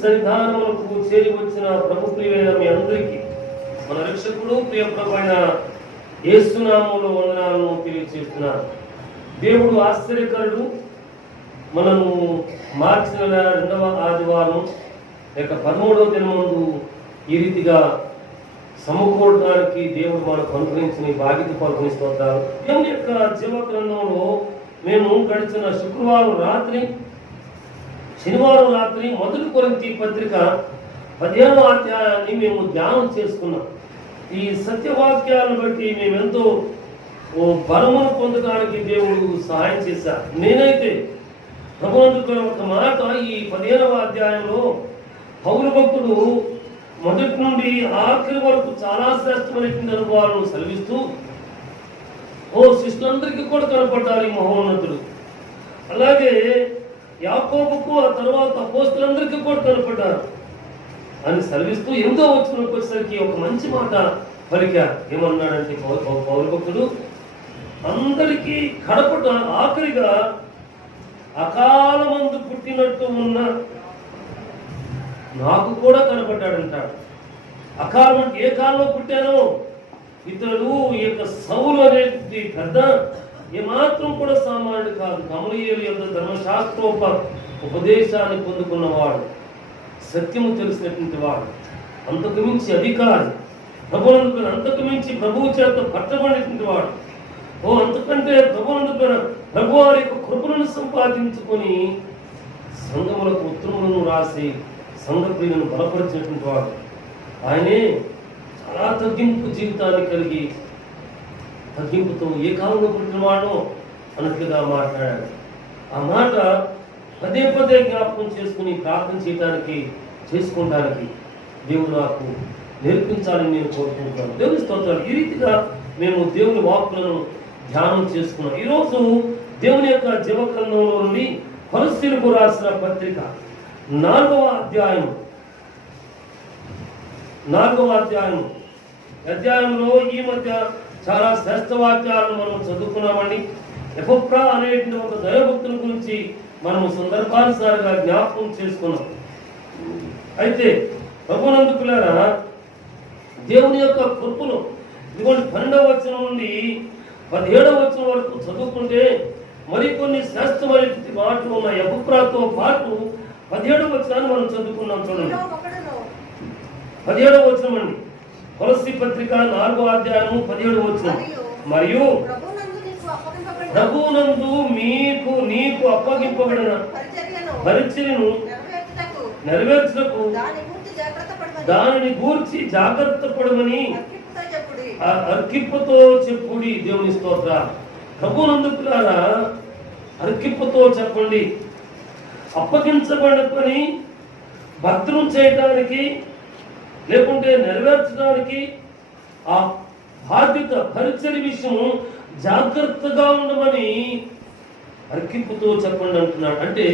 సన్నిధానములకు చేరి వచ్చిన ప్రభు ప్రియులైన మీ అందరికీ మన రక్షకుడు ప్రియ ప్రభు అయిన యేసు నామములో వందనాలను తెలియజేస్తున్నాను. దేవుడు ఆశ్చర్యకరుడు. మనము మార్చి నెల 2వ ఆదివారం లేక 13వ దినం ముందు ఈ రీతిగా సమకూడడానికి దేవుడు మనకు అనుగ్రహించిన బాధ్యత పలుకునిస్తుంటారు. దేవుని యొక్క జీవ గ్రంథంలో మేము గడిచిన శుక్రవారం రాత్రి, శనివారం రాత్రి 1 కొరింథీ పత్రిక 15వ అధ్యాయాన్ని మేము ధ్యానం చేసుకున్నాం. ఈ సత్యవాక్యాలను బట్టి మేమెంతో బలమును పొందడానికి దేవుడు సహాయం చేశారు. నేనైతే ప్రభువుకు ఒక మాట ఈ 15వ అధ్యాయంలో పౌలు భక్తుడు మొదటి నుండి ఆఖరి వరకు చాలా శ్రేష్టమైనటువంటి అనుభవాలను సెలవిస్తూ శిష్యులందరికీ కూడా కనపడ్డారు ఈ మహోన్నతుడు. అలాగే యాకోబుకు ఆ తర్వాత అపోస్తలులందరికీ కూడా కనపడ్డారు అని సెలవిస్తూ ఎంతో వచ్చేసరికి ఒక మంచి మాట పలికారు. ఏమన్నాడంటే పౌలు భక్తుడు, అందరికీ కడపట ఆఖరిగా అకాలమందు పుట్టినట్టు ఉన్న నాకు కూడా కనపడ్డాడంటాడు. అకాలం అంటే ఏ కాలంలో పుట్టానో, ఇతడు ఈ యొక్క సౌలు అనేది పెద్ద ఏమాత్రం కూడా సామాన్యుడు కాదు. గమలీయేలు యొక్క ధర్మశాస్త్రోప ఉపదేశాన్ని పొందుకున్నవాడు, సత్యము తెలిసినటువంటి వాడు, అంతకు మించి అధికారి, ప్రభువునందుకు అంతకు మించి ప్రభువు చేత పట్టబడినటువంటి వాడు, అంతకంటే ప్రభువునందుకు ప్రభు వారి యొక్క కృపలను సంపాదించుకొని సంఘములకు ఉత్తరములను రాసి సంఘ ప్రియులను బలపరిచినటువంటి వాడు. ఆయనే చాలా తగ్గింపు జీవితాన్ని కలిగి తగ్గింపుతో ఏ కాలంలో పుట్టినవాడో అన్నట్లుగా మాట్లాడాడు. ఆ మాట పదే పదే జ్ఞాపకం చేసుకుని ప్రార్థన చేయడానికి చేసుకోవడానికి దేవుడు నాకు నేర్పించాలని నేను కోరుకుంటున్నాను. దేవుని స్తోత్రాలు. ఈ రీతిగా మేము దేవుని వాక్కులను ధ్యానం చేసుకున్నాం. ఈరోజు దేవుని యొక్క జీవగ్రంథంలో నుండి కొలస్సీలకు రాసిన పత్రిక 4వ అధ్యాయంలో ఈ మధ్య చాలా శ్రేష్ఠ వాక్యాలను మనం చదువుకున్నామండి. ఎపఫ్రా అనేటువంటి ఒక దైవభక్తుల గురించి మనము సందర్భానుసారంగా జ్ఞాపకం చేసుకున్నాం. అయితే ప్రభునందుకులారా, దేవుని యొక్క కృపను ఇదిగోండి 12వ వచనం నుండి 17వ వచనం వరకు చదువుకుంటే మరికొన్ని శ్రేష్టమైనటువంటి మాటలు ఉన్న ఎపఫ్రాతో పాటు 17వ వచనాన్ని మనం చదువుకున్నాం. చూడండి, 17వ వచనం అండి. కొలస్సీ పత్రిక 4వ అధ్యాయము 17వ వచనం. మరియు ప్రభువునందు నీకు అప్పగింపబడిన పరిచర్యను నెరవేర్చుటకు దానిని గూర్చి జాగ్రత్త పడమని అర్కింపుతో చెప్పుడి. దేవుని స్తోత్ర. ప్రభువునందుకులారా, అర్కింపుతో చెప్పండి. అప్పగించబడిన పని భద్రం చేయడానికి లేకుంటే నెరవేర్చడానికి ఆ బాధ్యత పరిచర్య విషయం జాగ్రత్తగా ఉండమని అర్కింపుతో చెప్పండి అంటున్నాడు. అంటే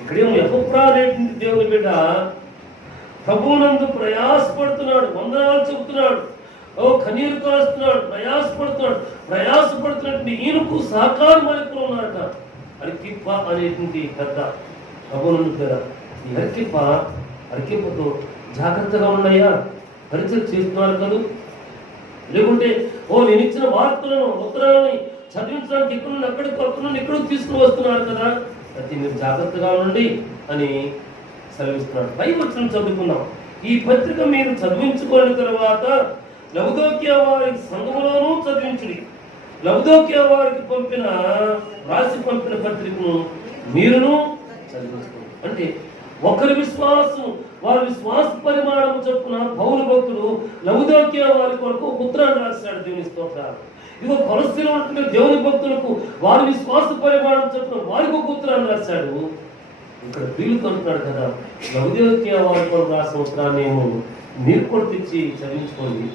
ఇక్కడేమో ఎపఫ్రా అనేటువంటి దేవుని బిడ్డ ప్రభువునందు ప్రయాసపడుతున్నాడు, వందనాలు చెబుతున్నాడు, కన్నీరు కాస్తున్నాడు, ప్రయాసపడుతున్నటువంటి ఈయనకు సహకారం మనకు ఉన్నారట. అర్కింప అనేటువంటి పెద్ద ప్రభువునందు కదా. ఈ అర్కింపుతో జాగ్రత్తగా ఉన్నాయా, పరిచయం చేస్తున్నారు కదా. లేకుంటే నేను ఇచ్చిన వార్తలను ఉత్తరాలని చదివించడానికి ఎక్కడికి తీసుకుని వస్తున్నారు కదా, అది మీరు జాగ్రత్తగా ఉండండి అని సెలవిస్తున్నాడు. పై వచనం చదువుకున్నాం. ఈ పత్రిక మీరు చదివించుకున్న తర్వాత లవదోకియా వారి సంఘములోనూ చదివించుడి. లవదోకియా వారికి రాసి పంపిన పత్రికను మీరును చదివించుకోండి. అంటే ఒకరి విశ్వాసం, వారి విశ్వాస పరిమాణం చొప్పున పౌలు భక్తుడు లవదోకియా వారి కొరకు ఉత్తరాన్ని రాశాడు. దేవుని స్తోత్రాలు. ఇదిగో కొలస్సీలో ఉంటున్న దేవుని భక్తులకు వారి విశ్వాస పరిమాణం చొప్పున వారికి ఒక ఉత్తరాన్ని రాశాడు. ఇక్కడ ప్రియులు అంటున్నాడు కదా, లవదోకియా వారి కొరకు రాసిన ఉత్తరాన్నేమో మీరు కూడా తెచ్చి చదివించుకోండి.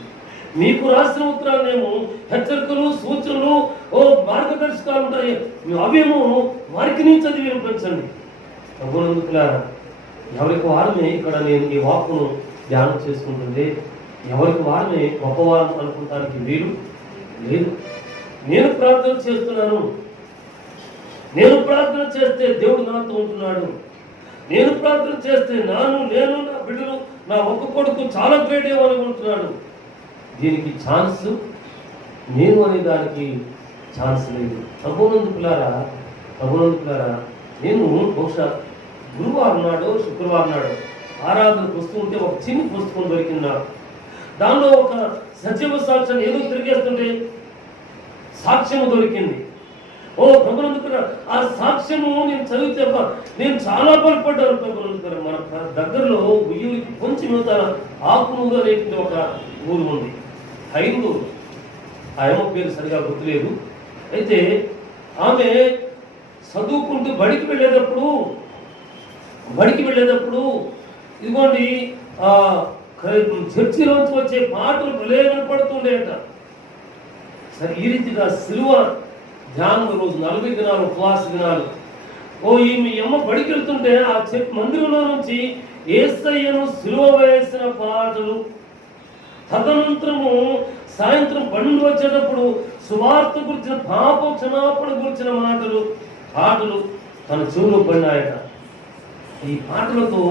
మీకు రాసిన ఉత్తరాన్నేమో హెచ్చరికలు, సూచనలు, మార్గదర్శకాలు ఉంటాయి, అవేమో వారికి నీ చదివి వినిపించండి. ప్రభువునందుకులారా, ఎవరికి వారమే ఇక్కడ నేను ఈ వాక్కును ధ్యానం చేసుకుంటుంది. ఎవరికి వారమే గొప్పవారం అనుకుంటానికి వీలు లేదు. నేను ప్రార్థన చేస్తున్నాను, నేను ప్రార్థన చేస్తే దేవుడు నాతో ఉంటున్నాడు. నేను ప్రార్థన చేస్తే నేను నా బిడ్డలు నా ఒక్క కొడుకు చాలా గ్రేట్ అనుకుంటున్నాడు. దీనికి ఛాన్స్ నేను అనే దానికి ఛాన్స్ లేదు. ప్రభునందుకులారా నేను బహుశా గురువారం నాడు శుక్రవారం నాడు ఆరాధనకు వస్తూ ఉంటే ఒక చిన్న పుస్తకం దొరికింది నాకు. దానిలో ఒక సజీవ సాక్ష్యం ఏదో తిరిగేస్తుంటే సాక్ష్యము దొరికింది. ఓ ప్రభునందుకున్న ఆ సాక్ష్యము నేను చదివితే నేను చాలా బలపడ్డాను. ప్రభునందుకున్న మన దగ్గరలో ఉయ్యూరికి కొంచెం యువత ఆకునూరు అనేటువంటి ఒక ఊరు ఉంది, హైందూరు. ఆ అమ్మ పేరు సరిగా గుర్తులేదు. అయితే ఆమె చదువుకుంటూ బడికి వెళ్ళేటప్పుడు ఇదిగోండి చర్చిలోంచి వచ్చే పాటలు భలే వినపడుతుండేట. సరే, ఈ రీతిగా సిలువ ధ్యానం రోజు 40 దినాలు ఉపవాస దినాలు. మీ అమ్మ బడికి వెళ్తుంటే ఆ మందిరంలో నుంచి యేసయ్యను సిలువ వేసిన పాటలు, తదనంతరము సాయంత్రం బండ్లు వచ్చేటప్పుడు సువార్త గురించిన పాప క్షమాపణ గురించిన పాటలు తన చెవులో పడినాయట. ఈ పాటలతో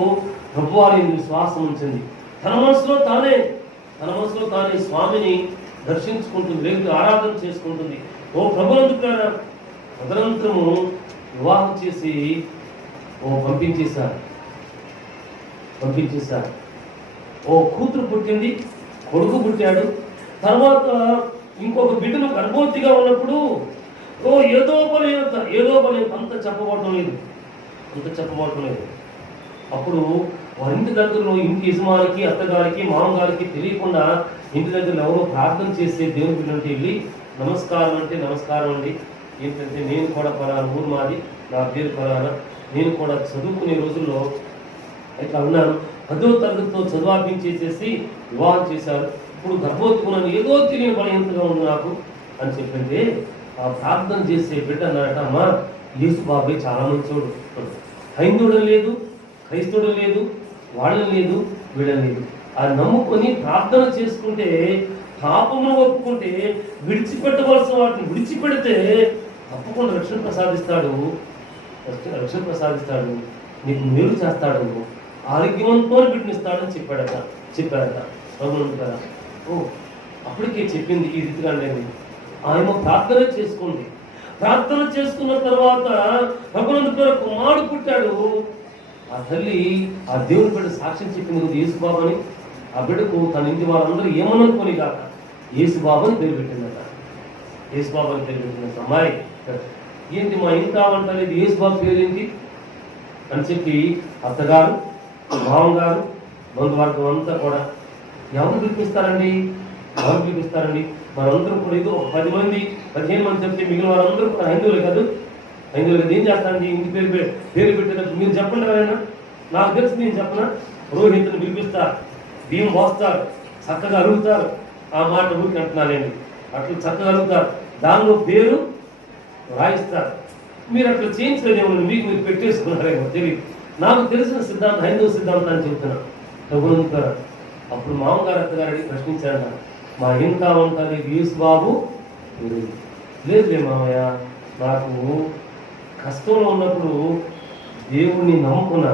ప్రభువారి విశ్వాసం ఉంచింది. తన మనసులో తానే స్వామిని దర్శించుకుంటుంది, లేదు ఆరాధన చేసుకుంటుంది. ఓ ప్రభునందుకులారా, తదనంతరము వివాహం చేసి పంపించేశారు. ఓ కూతురు పుట్టింది, కొడుకు పుట్టాడు. తర్వాత ఇంకొక బిడ్డను గర్భవతిగా ఉన్నప్పుడు ఏదో బలహీనత అంత చెప్పబడటం లేదు. అప్పుడు వారింటి దగ్గరలో ఇంటి యజమానికి, అత్తగారికి, మామగారికి తెలియకుండా ఇంటి దగ్గర ఎవరో ప్రార్థన చేసే దేవుని బిడ్డంటే వెళ్ళి నమస్కారం అండి, ఏంటంటే నేను కూడా పలానా ఊరు మాది, నా పేరు పలానా, నేను కూడా చదువుకునే రోజుల్లో ఇట్లా ఉన్నాను, 10వ తరగతితో చదువాపించేసేసి వివాహం చేశారు. ఇప్పుడు గర్భవతుకున్నాను, ఏదో తెలియని బలహీనతగా ఉంది నాకు అని చెప్పింటే ఆ ప్రార్థన చేసే బిడ్డ అన్నారట, అమ్మా యేసు బాబాయ్ చాలా మంచోడు, హైందుడు లేదు, క్రైస్తవుడు లేదు, వాళ్ళని లేదు, వీళ్ళని లేదు. ఆ నమ్ముకొని ప్రార్థన చేసుకుంటే, పాపమును ఒప్పుకుంటే, విడిచిపెట్టవలసిన వాటిని విడిచిపెడితే తప్పకుండా రక్షణ ప్రసాదిస్తాడు, నీకు మేలు చేస్తాడు, ఆరోగ్యవంతో బిడ్డనిస్తాడని చెప్పారట. ప్రభునందు కదా. అప్పటికే చెప్పింది ఈ రీతిగా అండి. ఆయన ప్రార్థన చేసుకున్న తర్వాత ప్రభునందు కుమారుడు పుట్టాడు. ఆ తల్లి ఆ దేవుని బిడ్డ సాక్ష్యం చెప్పింది కదా, యేసుబాబు అని. ఆ బిడ్డకు తన ఇంటి వాళ్ళందరూ ఏమనుకొని కాక యేసుబాబు అని పేరు పెట్టిందట. అమ్మాయి ఏంటి మా ఇంటి రావంటలేదు, యేసుబాబు పేరేంటి అని చెప్పి అత్తగారు, మామగారు, బంధువర్గం అంతా కూడా ఎవరు పిలిపిస్తారండి? మనందరూ కూడా ఏదో 10 మంది 15 మంది చెప్తే మిగిలిన వారందరూ కూడా హైందువులే కాదు. ఏం చేస్తారండి? ఇంటి పేరు పెట్టేటప్పుడు మీరు చెప్పండి ఎవరైనా, నాకు తెలిసి నేను చెప్పనా? పురోహితుని పిలిపిస్తారు, బియ్యం పోస్తారు, చక్కగా అడుగుతారు. ఆ మాట ఊరికి అంటున్నానండి, అట్లా చక్కగా అడుగుతారు, దానిలో పేరు రాయిస్తారు. మీరు అట్లా చేయించలేదేమో, మీకు మీరు పెట్టేసుకున్నారేమో తెలియదు. నాకు తెలిసిన సిద్ధాంతం హైందవ సిద్ధాంతాన్ని చెప్తున్నాను. ప్రభునందుతారు. అప్పుడు మామగారు అత్తగారు ప్రశ్నించారంట, మా ఏం కావంటారు యేసుబాబు? లేదులే మామయ్య, నాకు కష్టంలో ఉన్నప్పుడు దేవుణ్ణి నమ్ముకున్నా,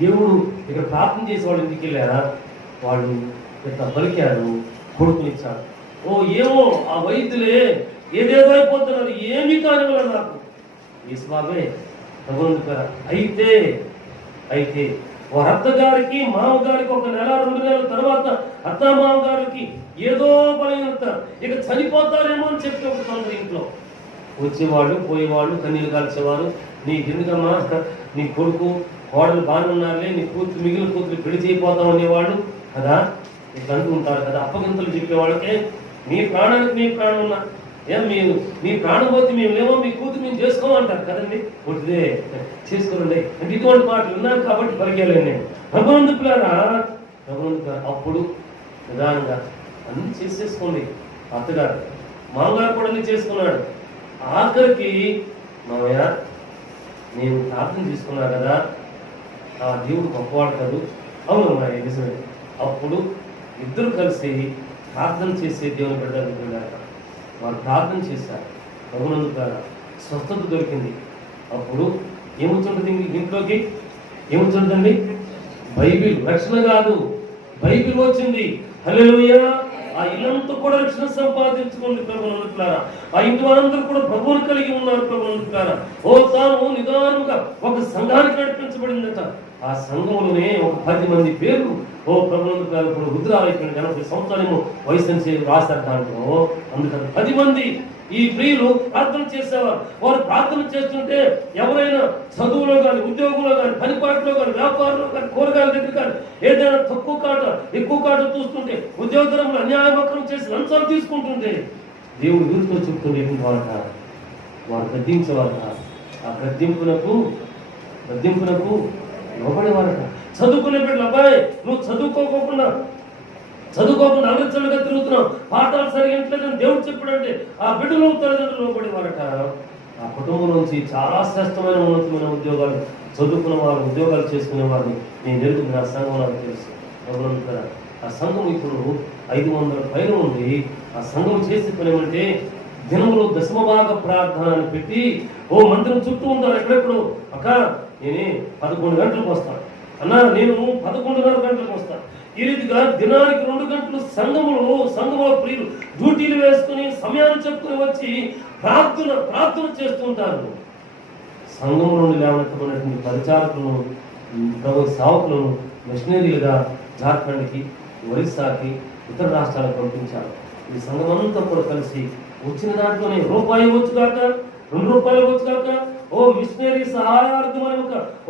దేవుడు ఇక్కడ ప్రార్థన చేసి వాళ్ళ ఇంటికి వెళ్ళారా, వాళ్ళు ఇట్లా పలికారు, కొడుకునిచ్చారు. ఏమో ఆ వైద్యులే ఏదేదో అయిపోతున్నారు, ఏమీ కాని వాళ్ళు నాకు యేసుబాబే. ప్రభునందుతారా. అయితే వారి అత్తగారికి, మామగారికి 1 నెల 2 నెలల తర్వాత మామగారికి ఏదో బలహీనత, ఇక చనిపోతారేమో అని చెప్పి ఒకసారి ఇంట్లో వచ్చేవాళ్ళు, పోయేవాళ్ళు, కన్నీళ్ళు కాల్చేవారు. నీకెందుకమ్మా, నీ కొడుకు కోడలు బాగానే ఉన్నారులే, నీ మిగిలిన కూతురు పెళ్లి చేయపోతాం అనేవాళ్ళు కదా, ఇట్లా అనుకుంటారు కదా. అప్పగింతలు చెప్పేవాళ్ళకే నీ ప్రాణానికి నీ ప్రాణం ఉన్నా, మీరు నీ ప్రాణం పోతే మేము లేమో, మీ కూతురు మేము చేసుకోమంటారు కదండి. ఒకటిదే చేసుకోండి అంటే ఇటువంటి మాటలు ఉన్నాను కాబట్టి పలికేలేను నేను. ప్రభునందుకులారా, అప్పుడు నిదానంగా అన్ని చేసేసుకోండి. అత్తగారు, మామగారు కూడా అన్ని చేసుకున్నాడు. ఆఖరికి మామయ్య నేను ప్రార్థన చేసుకున్నా కదా, ఆ దేవుడు గొప్పవాడు కాదు. అవును అమ్మాయి, నిజమే. అప్పుడు ఇద్దరు కలిసి ప్రార్థన చేసే దేవుని బిడ్డలు వారు ప్రార్థన చేశారు. ప్రభునందుకు స్వస్థత దొరికింది. అప్పుడు ఏమొచ్చుంటుంది ఇంట్లోకి? ఏమొచ్చుంటుంది? బైబిల్. రక్షణ కాదు, బైబిల్ వచ్చింది. హల్లెలూయా. ఆ ఇల్లంతా కూడా రక్షణ సంపాదించుకోండి ప్రభువులారా. ఆ ఇంటి వారందరూ కూడా ప్రభువుని కలిగి ఉన్నారు ప్రభువులారా. తాను నిదానముగా ఒక సంఘానికి నడిపించబడిందట. ఆ సంఘంలోనే ఒక 10 మంది పేర్లు ప్రభువులారా ఇప్పుడు రుద్రాలైపోయిన 80 సంవత్సరాలేమో వయసు నుంచి రాశారు దాంట్లో. అందుకని 10 మంది ఈ ప్రియులు ప్రార్థన చేసేవారు. వారు ప్రార్థన చేస్తుంటే ఎవరైనా చదువులో కానీ, ఉద్యోగంలో కానీ, పనిపాట్లో కానీ, వ్యాపారంలో కానీ, కూరగాయల దగ్గర కానీ ఏదైనా తక్కువ కాట ఎక్కువ కాట చూస్తుంటే, ఉద్యోగంలో అన్యాయవక్రం చేసి లంచాలు తీసుకుంటుంటే దేవుడు వీరితో చెప్తుండే వారట, వారు గద్దించేవారట. ఆ గద్దింపునకు లోబడేవారట. చదువుకునే బిడ్డలు, అబ్బాయి నువ్వు చదువుకోకుండా అలచలుగా తిరుగుతున్నావు, పాఠాలు సరిగా ఇంట్లేదని దేవుడు చెప్పాడంటే ఆ బిడ్డలు తల్లిదండ్రులు లోబడేవారట. ఆ కుటుంబం నుంచి చాలా శ్రేష్టమైన ఉన్నతమైన ఉద్యోగాలు చదువుకున్న వారు, ఉద్యోగాలు చేసుకునే వారిని నేను ఎదుగు నా సంఘం నాకు తెలుసు. ఆ సంఘం ఇప్పుడు 500 పైన ఉంది. ఆ సంఘం చేసే పని ఏమంటే దినములో దశమభాగ ప్రార్థన అని పెట్టి మందిరం చుట్టూ ఉంటారు. ఎక్కడెప్పుడు అక్క నేనే 11 గంటలకు వస్తాను అన్నా, నేను 11:30 గంటలకు వస్తాను. ఈ రీతిగా దినానికి 2 గంటలు సంఘంలో ప్రియులు డ్యూటీలు వేసుకుని సమయాన్ని చెప్పుకుని వచ్చి ప్రార్థన చేస్తుంటారు. సంఘం నుండి లేవనెత్తబడినటువంటి పరిచారకులను, ప్రభు సేవకులను మిషనరీలుగా జార్ఖండ్కి, ఒరిస్సాకి, ఇతర రాష్ట్రాలకు పంపించారు. ఈ సంఘం అంతా కూడా కలిసి వచ్చిన దాంట్లోనే రూపాయి వచ్చుగాక, 2 రూపాయలు వచ్చుగాక మిషనరీ సహాయార్థమని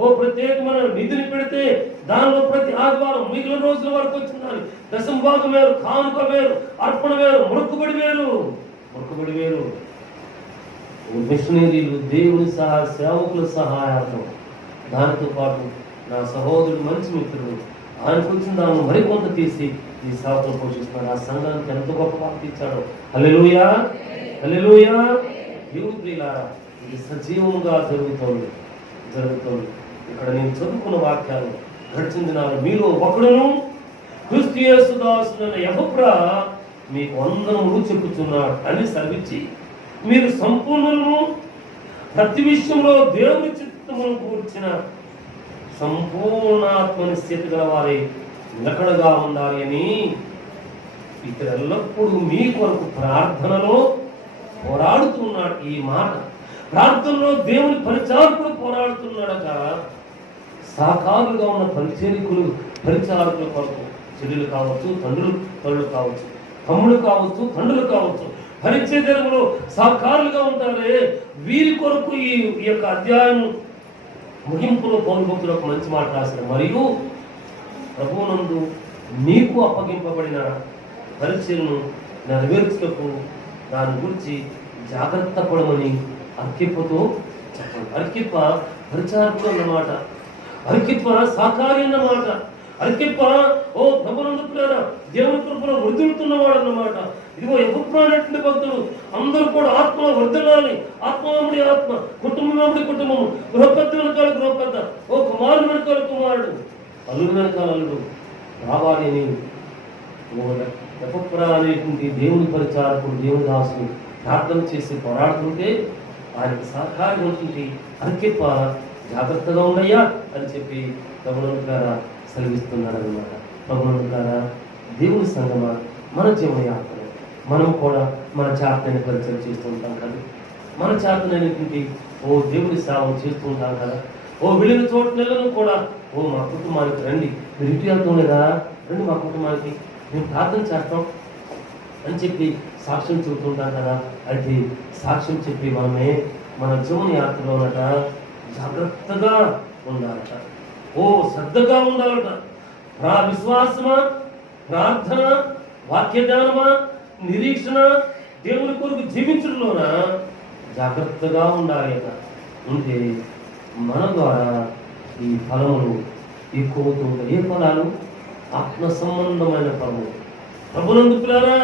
ఒక ప్రత్యేకమైన నిధిని పెడితే దానిలో ప్రతి ఆదివారం మిగిలిన రోజుల వరకు వచ్చిందని దశంభాగం వేరు, కానుక వేరు, అర్పణ వేరు, మొక్కుబడి వేరు. మిషనరీలు దేవుని సేవకుల సహాయార్థం. దానితో పాటు నా సహోదరుడు మంచి మిత్రుడు ఆయనకు వచ్చిన దాన్ని మరికొంత తీసి ఈ సేవకులు పోషిస్తున్నాడు. ఆ సంఘానికి ఎంత గొప్ప వార్త ఇచ్చాడు. హల్లెలూయా. దేవుని ప్రియులారా, ఇది సజీవంగా జరుగుతోంది. ఇక్కడ నేను చదువుకున్న వాక్యాలు గడిచిన దినాలు మీలో ఒకడును క్రీస్తు యేసు దాసుడైన ఎపఫ్రా మీకు వందనములు చెప్పుచున్నాడు అని సెలవిచ్చి, మీరు సంపూర్ణులను ప్రతి విషయంలో దేవుని చిత్తమును కూర్చిన సంపూర్ణాత్మని స్థితి గల వారే నిలకడగా ఉండాలి అని ఇక్కడ ఎల్లప్పుడూ మీ కొరకు ప్రార్థనలో పోరాడుతున్నాడు. ఈ మాట ప్రార్థనలో దేవుని పరిచారకుడు పోరాడుతున్నాడట. సాకారులుగా ఉన్న పరిచారకుల కొరకు చెల్లెలు కావచ్చు, తల్లులు కావచ్చు, తమ్ముడు కావచ్చు, తండ్రులు కావచ్చు, పరిచర్యలో సాకారులుగా ఉంటారే వీరి కొరకు ఈ యొక్క అధ్యాయం ముగింపులో పౌలు భక్తుడు ఒక మంచి మాట రాశాడు. మరియు ప్రభువునందు నీకు అప్పగింపబడిన పరిచర్యను నెరవేర్చుటకు దాని గురించి జాగ్రత్త పడమని అర్కిప్పతో చెప్పండి. అర్కిప్ప పరిచారకుడు అన్నమాట, అర్కిప్ప సాకారి అన్నమాట, అర్కిప్ప ప్రభునందుకులారా దేవుని కృపలో వృద్ధులుతున్నవాడు అన్నమాట. ఇదిగో ఎపఫ్రా అనేటువంటి భక్తుడు అందరూ కూడా ఆత్మలో వృద్ధులాలి. ఆత్మముడి ఆత్మ, కుటుంబముడి కుటుంబము, గృహపెద్ద వెనకాల గృహపెద్ద, కుమారుడు వెనకాల కుమారుడు, అల్లుడు వెనకాల అల్లుడు రావాలి అని ఎపఫ్రా అనేటువంటి దేవుని పరిచారకుడు, దేవుని దాసుని ప్రార్థన చేసి పోరాడుతుంటే ఆయనకు సహకారం ఉంటుంది. అర్కిప్ప జాగ్రత్తగా ఉన్నాయా అని చెప్పి ప్రభునందుకారా సెలవిస్తున్నాడు అనమాట. ప్రభునందుకారా దేవుని సంగమా, మన జీవనయాత్ర మనం కూడా మన చేతనైన పరిచయం చేస్తూ ఉంటాం కదా, మన చేతనైనటువంటి దేవుని సేవలు చేస్తూ ఉంటాం కదా. వెళ్ళిన చోట్లను కూడా మా కుటుంబానికి రండి, మీరు ఇంటి వెళ్తాం లేదా, రండి మా కుటుంబానికి, మేము ప్రార్థన చేస్తాం అని చెప్పి సాక్ష్యం చెబుతుంటాం కదా. అయితే సాక్ష్యం చెప్పి మనమే మన జీవన యాత్రలోనట జాగ్రత్తగా ఉండాలట, శ్రద్ధగా ఉండాలట. విశ్వాసమా, ప్రార్థన, వాక్యజ్ఞానమా, నిరీక్షణ, దేవుని కొరకు జీవించడంలోన జాగ్రత్తగా ఉండాలి అట. ఉంటే మన ద్వారా ఈ ఫలములు ఎక్కువవుతూ ఉంటాయి. ఏ ఫలాలు? ఆత్మ సంబంధమైన ఫలము. ప్రభునందుకులారా,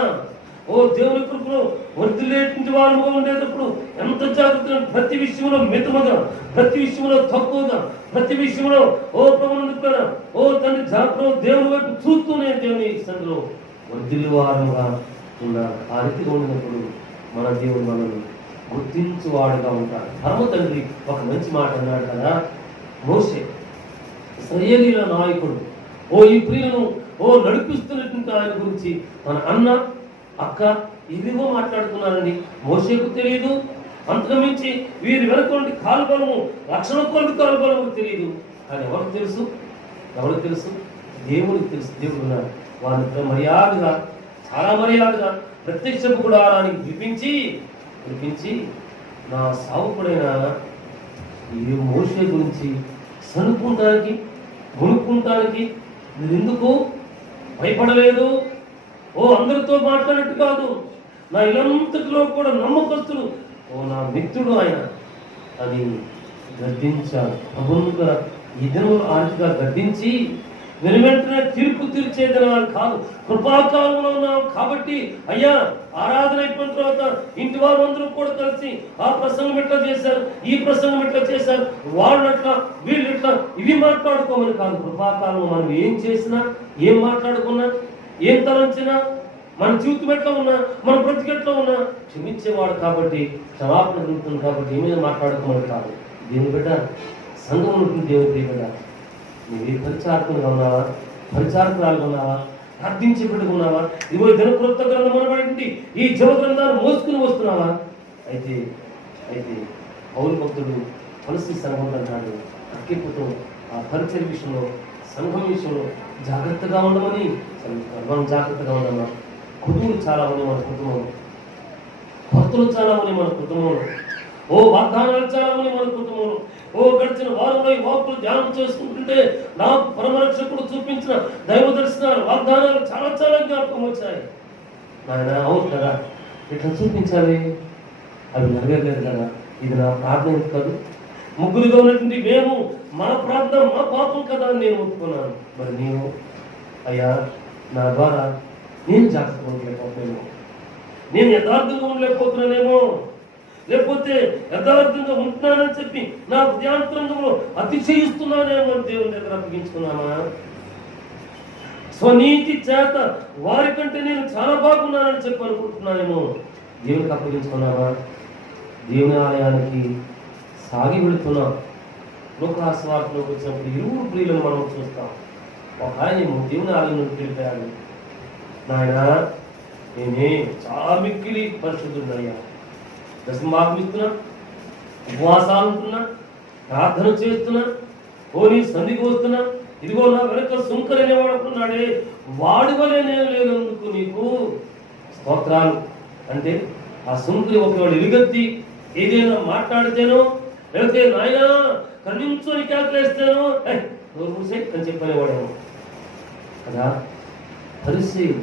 దేవుని కృపలో వర్ధిల్లేటువంటి వారుగా ఉండేటప్పుడు ఎంత జాగ్రత్తగా, ప్రతి విషయంలో మితముగా, ప్రతి విషయంలో తక్కువగా, ప్రతి విషయంలో ప్రభునందుకులారా తండ్రి జాగ్రత్త దేవుని వైపు చూస్తూనే దేవుని సందులో వర్ధిల్లు వారుగా ఉన్నారు. ఆ రీతిగా ఉండినప్పుడు మన దేవుడు మనల్ని గుర్తించువాడుగా ఉంటాడు. పరమ తండ్రి ఒక మంచి మాట అన్నాడు కదా, మోషే ఇశ్రాయేలీయుల నాయకుడు, ఈ ప్రియులను నడిపిస్తున్నటువంటి ఆయన గురించి మన అన్న అక్క ఇదిగో మాట్లాడుతున్నారండి. మోషేకు తెలియదు, అంతకుమించి వీరి వెనుకొండి కాలుబలము, రక్షణ కొరకు కాలుబలము తెలియదు. కానీ ఎవరికి తెలుసు? దేవుడికి తెలుసు. దేవుడు ఉన్నాడు. వారితో మర్యాదగా, చాలా మర్యాదగా ప్రత్యక్షపు గుడారానికి పిలిపించి నా సావుకుడైన ఈ మోషే గురించి సనుక్కుంటానికి, మునుక్కుంటానికి మీరు ఎందుకు భయపడలేదు? అందరితో మాట్లాడినట్టు కాదు, నా ఇలంతటిలో కూడా నమ్మకస్తులు, నా మిత్రుడు ఆయన అని గద్దించాడు. ప్రభువుగా ఈ దినములు ఆర్థిగా గద్దించి వెనువెంటనే తీర్పు తీర్చే దినాలు కాదు, కృపాకాలంలో ఉన్నాం కాబట్టి అయ్యా ఆరాధన అయిపోయిన తర్వాత ఇంటి వారు అందరూ కూడా కలిసి ఆ ప్రసంగం ఎట్లా చేశారు, ఈ ప్రసంగం ఎట్లా చేశారు, వాళ్ళు ఎట్లా వీళ్ళు ఎట్లా, ఇవి మాట్లాడుకోమని కాదు. కృపాకాలంలో మనం ఏం చేసినా, ఏం మాట్లాడుకున్నా, ఏం తలంచినా, మన జీవితం ఎట్లా ఉన్నా, మన బ్రతికి ఎట్లా ఉన్నా క్షమించేవాడు కాబట్టి, క్షమాపణ జరుగుతుంది కాబట్టి ఏమైనా మాట్లాడుకోమని కాదు. దేవుని బిడ్డ, సంఘం ఉంటుంది. దేవుని బిడ్డ, నువ్వు పరిచారకులుగా ఉన్నావా, పరిచారకురాలుగా ఉన్నావా, ప్రార్థించి పెట్టుకున్నావా? ఇదిగో దినకృత గ్రంథం అనబడి ఈ జీవ గ్రంథాన్ని మోసుకుని వస్తున్నావా? అయితే పౌలు భక్తుడు మనసు సంఘం అంటాడు, అక్కిపుతో ఆ పరిచయ విషయంలో, సంఘం విషయంలో జాగ్రత్తగా ఉండమని. మనం జాగ్రత్తగా ఉండమా? కుటుంబం చాలా ఉంది మన కుటుంబం, భక్తులు చాలా ఉంది మన కుటుంబంలో, వాగ్దానాలు చాలా ఉన్నాయి మన కుటుంబంలో. గడిచిన వారంలో ఈ వాక్కులు ధ్యానం చేసుకుంటుంటే నాకు పరమరక్షకుడు చూపించిన దైవ దర్శనాలు, వాగ్దానాలు చాలా చాలా జ్ఞాపకం వచ్చాయి. నాయన అవును కదా, ఇట్లా చూపించాలి, అవి నెరవేరలేదు కదా. ఇది నా ప్రార్థన కాదు, ముగ్గురుగా ఉన్నటువంటి మేము మన ప్రార్థన మా పాపం కదా అని నేను ఒప్పుకున్నాను. మరి నేను అయ్యా నా ద్వారా నేను జాగ్రత్తగా ఉండలేకపోతున్నాను, నేను యథార్థంగా ఉండలేకపోతున్నానేమో, లేకపోతే యథార్థంగా ఉంటున్నానని చెప్పి నా హృదయాంతరంగంలో అతిశయిస్తున్నానేమో అని దేవుని దగ్గర అప్పగించుకున్నామా? స్వనీతి చేత వారికంటే నేను చాలా బాగున్నానని చెప్పి అనుకుంటున్నానేమో, దేవునికి అప్పగించుకున్నామా? దేవుని ఆలయానికి సాగి వెళుతున్నాం. లోకాస్వార్తలోకి వచ్చినప్పుడు ఇరువురు ప్రియులను మనం చూస్తాం. ఒక ఆయన దేవుని ఆలయంలో వెళ్ళిపోయాడు. నాయన నేనే చాలా మిక్కిలి పరిశుద్ధుడయ్యా, దశమాపిస్తున్నా, ఉపవాసాలు ఉంటున్నా, ప్రార్థన చేస్తున్నా, నీ సంధికి వస్తున్నా, ఇదిగో నా వెనక సుంకర్ అనేవాడుకున్నాడే, వాడి వలే నేను లేనందుకు నీకు స్తోత్రాలు. అంటే ఆ సుంకరి ఒకవేళ ఇరుగత్తి ఏదైనా మాట్లాడితేనో, లేకపోతే నాయనా కన్నించుని కేకలేస్తేనో అని చెప్పనేవాడేమో కదా. పరిశీలి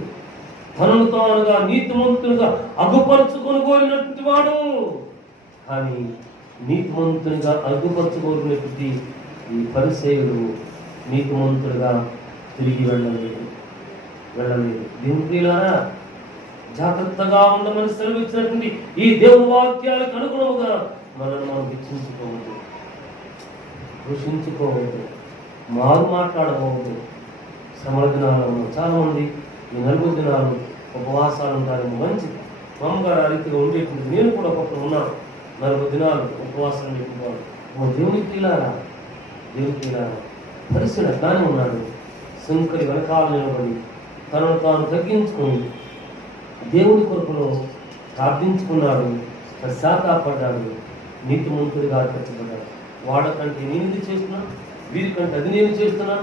తనను తానుగా నీతిమంతునిగా అగుపరుచుకొని కోరినటువంటి వాడు, కానీ నీతిమంతునిగా అగుపరుచుకోరినటువంటి ఈ పరిసయ్యుడు నీతిమంతుడిగా తిరిగి వెళ్ళలేదు. దీనిలారా జాగ్రత్తగా ఉండమని సెలవిచ్చినటువంటి ఈ దేవుని వాక్యాలకు అనుగుణముగా మనల్ని మనం దూషించుకోవద్దు, మారు మాట్లాడకూడదు. శ్రమల దినాలను చాలా మంది ఈ 40 దినాలు ఉపవాసాలు ఉంటారు, మంచిది. మామగారు ఆ రీతిగా ఉండేటువంటి నేను కూడా ఒకప్పుడు ఉన్నాను. 40 దినాలు ఉపవాసం పెట్టుకోవాలి. దేవునికి తీలారా పరిస్థితి అట్లానే ఉన్నాడు. శంకరి వెనకాల నిలబడి తనను తాను తగ్గించుకొని దేవుని కొరకులో ప్రార్థించుకున్నాడు, పశ్చాత్తాపడ్డాడు, నీతిమంతుడిగా అర్పించబడ్డాడు. వాడకంటే నేను ఇది చేస్తున్నా, వీరికంటే అది నేను చేస్తున్నా,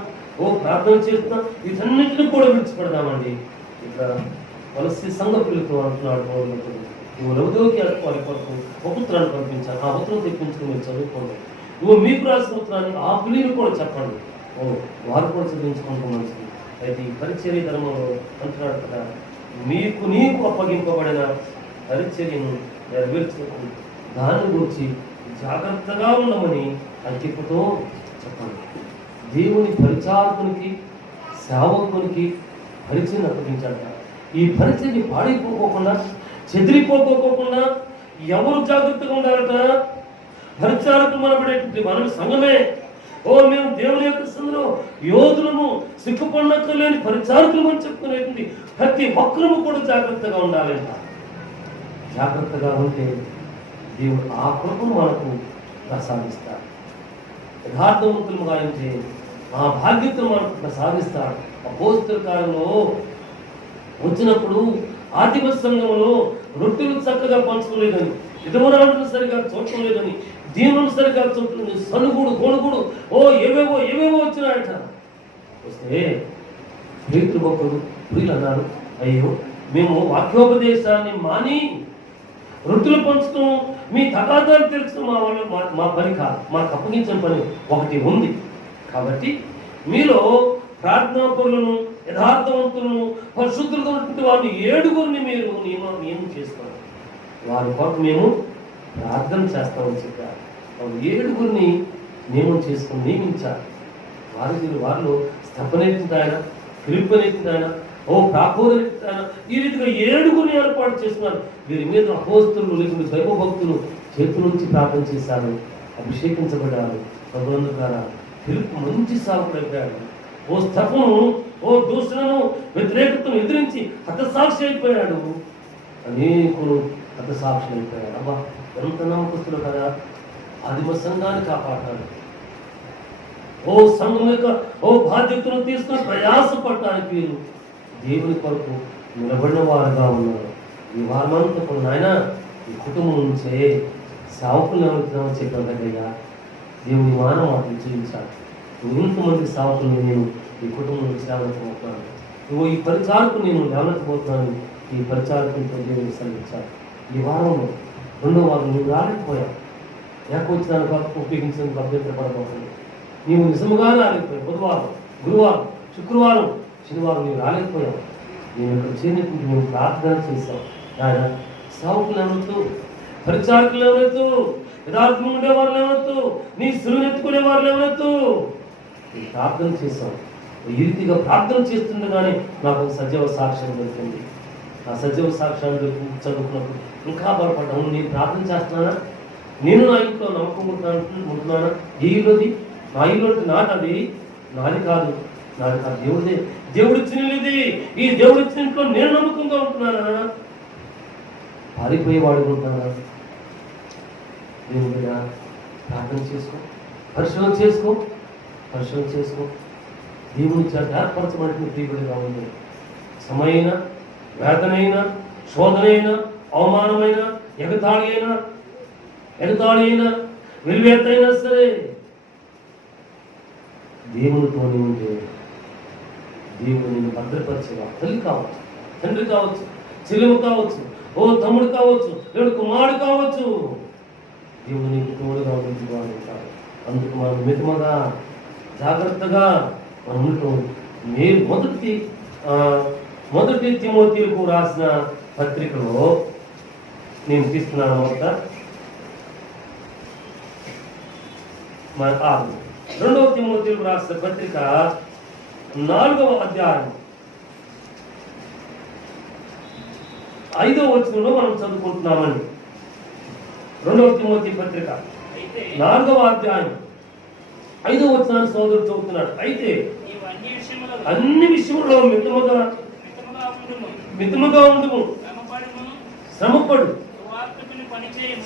ప్రార్థన చేస్తున్నా, వీటన్నిటిని కూడా విడిచిపెడదామండి. ఇక్కడ వలసి సంఘ పిల్లతో అంటున్నాడు పౌరులతో, నువ్వు లవదోకి వారి కొరకు ఒక పుత్రాన్ని పంపించాను, ఆ పుత్రం తెప్పించుకుని మీరు చదువుకోండి. నువ్వు మీకు రాసిన పుత్రాన్ని ఆ పిల్లలు కూడా చెప్పండి, వారు కూడా చదివించుకుంటూ మంచిది. అయితే ఈ పరిచర్య ధర్మంలో అంటున్నాడు కదా, నీకు అప్పగింపబడిన పరిచర్యను నెరవేర్చుకుని దాని గురించి జాగ్రత్తగా ఉండమని అంకితతో చెప్పండి. దేవుని పరిచారకునికి, సేవకునికి పరిచయం అప్పగించాట. ఈ పరిచయని పాడైపోకోకుండా, చెదిరిపోకోకుండా ఎవరు జాగ్రత్తగా ఉండాలట? పరిచారకులు మనబడేటువంటి మనం సంఘమే. మేము దేవుని యొక్క సంఘంలో యోధులము, సిగ్గుపడినక్కర్లేని పరిచారకులు అని చెప్పుకునేటువంటి ప్రతి ఒక్కరము కూడా జాగ్రత్తగా ఉండాలంట. జాగ్రత్తగా ఉంటే దేవుడు ఆ కృపను మనకు ప్రసాదిస్తాడు. యథార్థవంతులుగా ఉంటే ఆ బాధ్యతను మనకు ప్రసాదిస్తాడు. అపోస్తల కాలంలో వచ్చినప్పుడు ఆదిమ సంఘంలో రొట్టెలు చక్కగా పంచుకోలేదని, విధవరాలను సరిగా చూడటం లేదని, దీనులను సరిగా చూడటం లేదు, సనుగుడు గోడుగుడు ఏవేవో వచ్చినాయట. వస్తే ప్రీతులు భక్తుడు ప్రియులు అన్నారు, అయ్యో మేము వాక్యోపదేశాన్ని మాని రొట్టెలు పంచుతాం, మీ తగాదాలు తెలుసుకుని మా వాళ్ళు మా పని కాదు, మాకు అప్పగించిన పని ఒకటి ఉంది. కాబట్టి మీలో ప్రార్థనాపరులను, యథార్థవంతులను, పరిశుద్ధులుగా ఉన్నటువంటి వారిని 7 మీరు నియమం చేసుకోవాలి. వారి కొరకు మేము ప్రార్థన చేస్తామని చెప్పారు. వాళ్ళు 7 నియమం చేసుకుని నియమించారు. వారిలో స్తపనెత్తిన ఆయన, ఫిలిప్పనెత్తిన ఆయన, ప్రాపోదనెత్తిన ఆయన, ఈ రీతిగా 7 ఏర్పాటు చేస్తున్నారు. వీరి మీద అపోస్తలులు లేకుండా దైవ భక్తులు చేతుల నుంచి ప్రార్థన చేశారు, అభిషేకించబడ్డారు. ప్రభువుల ద్వారా ఫిలిప్పు మంచి సాకుడు అయిపోయాడు. స్తపను దూషణను వ్యతిరేకతను ఎదిరించి హతసాక్షి అయిపోయాడు. అనేకులు హతసాక్షులు అయిపోయాడు. అబ్బా ఎంత నమ్మకస్తులు కదా! ఆదిమ సంఘాన్ని కాపాడాడు. సంఘం యొక్క బాధ్యతను తీసుకుని ప్రయాసపడటానికి వీరు దేవుని కొరకు నిలబడిన వారుగా ఉన్నారు. ఈ వారమంతా కూడా నాయన ఈ కుటుంబం నుంచే సావుకులు ఎవరుతున్నామని చెప్పాను కదయ్యా, దేవుని మానవ మాటలు చూపించాలి. ఇంతమంది సావుకులు నేను ఈ కుటుంబం నుంచి లేవనెత్తబోతున్నాను, ఈ పరిచారకు నేను లేవనెత్తబోతున్నాను. ఈ పరిచారకులతో దేవుని సల్లించాలి. ఈ వారంలో 2వ వారం నువ్వు రాలేకపోయావు. ఏకొచ్చినానికి ఉపయోగించడానికి అభ్యంతరపడబోతుంది. నీవు నిజముగా రాలేకపోయావు. బుధవారం, గురువారం, శుక్రవారం, శనివారం నీవు రాలేకపోయావు. నేను ఇక్కడ చేరినప్పుడు మేము ప్రార్థన చేశాం. ఆయన సావుకులు ఎవరొద్దు, పరిచారకులు ఎవరొద్దు, యథార్థం ఉండేవారు ఎవరొద్దు, నీ సులువును ఎత్తుకునేవారు ఎవరొద్దు. నేను ప్రార్థన చేశాం. ఈ రీతిగా ప్రార్థన చేస్తుండగానే నాకు సజీవ సాక్ష్యం దొరికింది. ఆ సజీవ సాక్ష్యాన్ని చదువుకున్నప్పుడు ఇంకా బలపడ్డాను. నేను ప్రార్థన చేస్తున్నానా, నేను నా ఇంట్లో నమ్మకం ఉంటున్నానా? ఏ ఇల్లుది? నా ఇల్లు నాటది, నాది కాదు, దేవుడిదే. దేవుడిచ్చినది. ఈ దేవుడిచ్చిన ఇంట్లో నేను నమ్మకంగా ఉంటున్నానా? పారిపోయేవాడు ఉంటున్నానా? దేవుడి ప్రార్థన చేసుకో, పరిశీలన చేసుకో. దేవుని చేత ఏర్పరచబడిన ప్రియుడిగా ఉంది. సమయైన, వేదనైన, శోధనైన, అవమానమైన, ఎగతాళి అయినా, వెలివేతైనా సరే దేవునితో ఉంటే దేవుడు నేను భద్రపరిచేవా. తల్లి కావచ్చు, తండ్రి కావచ్చు, చెల్లెము కావచ్చు, తమ్ముడు కావచ్చు, లేడు కుమారుడు కావచ్చు, దేవుడు నీకు తోడుగా ఉంటాడు. అందుకు మనం మితముగా జాగ్రత్తగా మనం ఉంటాం. మీరు మొదటి తిమోతికు రాసిన పత్రికలో నేను తీస్తున్నాను. మొదట 2వ తిమోతికు రాసిన పత్రిక 4వ అధ్యాయం 5వ వచనంలో మనం చదువుకుంటున్నామండి. 2వ తిమోతి పత్రిక 4వ అధ్యాయం 5వ వచనాన్ని సోదరుడు చదువుతున్నాడు. అయితే అన్ని విషయంలో మితముగా ఉండుము, శ్రమపడు,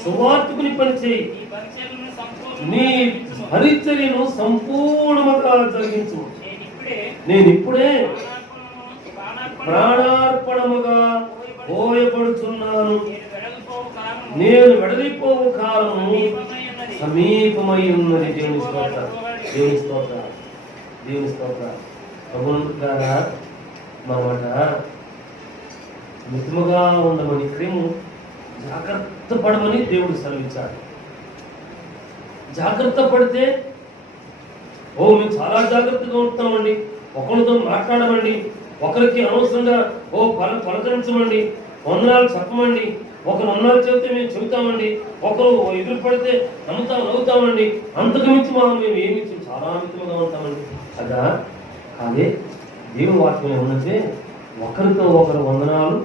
సువార్తకుని పనిచేయి, నీ పరిచర్యను సంపూర్ణముగా జరిగించు. నేనిప్పుడే ప్రాణార్పణముగా పోయబడుచున్నాను. నేను వెడలిపోవు కాలము సమీపమై ఉన్నది. దేవుని స్తోత్ర. ప్రభువుగా మా మాట మితముగా ఉండమని, ఇక్కడేమో జాగ్రత్త పడమని దేవుడు సెలవిచ్చాడు. జాగ్రత్త పడితే మేము చాలా జాగ్రత్తగా ఉంటామండి. ఒకరితో మాట్లాడమండి, ఒకరికి అనవసరంగా పలకరించమండి, వందనాలు చెప్పమండి, ఒకరు వందనాలు చెబితే మేము చెబుతామండి, ఒకరు ఎదురు పడితే నవ్వుతామండి. అంతకు మించి మేము ఏమి చాలా మితముగా ఉంటామండి. కదా అదే దేవుని వాక్యం ఏమన్నది, ఒకరితో ఒకరు వందనాలు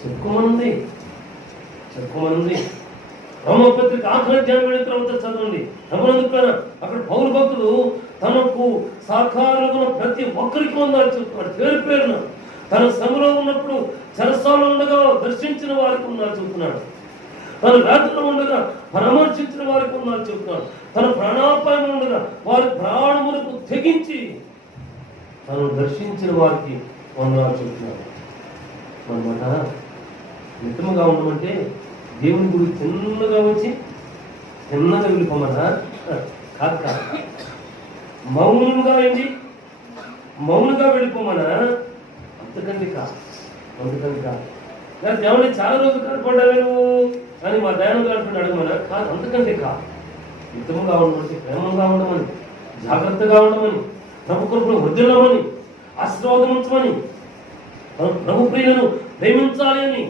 చెప్పుకోమనుంది. రోమపత్రిక ఆఖరి అధ్యాయం వెళ్ళిన తర్వాత చదవండి. అక్కడ పౌరు భక్తుడు తనకు సాకారులుగా ప్రతి ఒక్కరికి వందనాలు చెప్తున్నాడు. పేరున తన సంఘంలో ఉన్నప్పుడు చెరసాలలో ఉండగా దర్శించిన వారికి వందనాలు చెప్తున్నాడు. తన వ్యాధుల్లో ఉండగా పరామర్శించిన వారికి ఉన్నాడు చెప్తున్నాడు. తన ప్రాణాపాయం ఉండగా వారి ప్రాణములకు తెగించి తను దర్శించిన వారికి వందనాలు చెప్తున్నాడు. అనమాట మితముగా ఉండమంటే దేవుని గుడి చిన్నగా వచ్చి చిన్నగా వెళ్ళిపోమన్నా కాదు కాదు. మౌనంగా ఏంటి, మౌనంగా వెళ్ళిపోమన్నా అంతకంటే కాదు, అంతకంటే కాదు. దేవుని చాలా రోజులు కనపడ్డావే నువ్వు అని మా దయానంద గారిని అడగమన్నా కాదు, అంతకంటే కాదు. మితముగా ఉండమంటే ప్రేమంగా ఉండమని, జాగ్రత్తగా ఉండమని, ప్రభు కృపను వదిలమని, ఆశీర్వాదం ఉంచమని, ప్రభు ప్రియులను ప్రేమించాలి అని,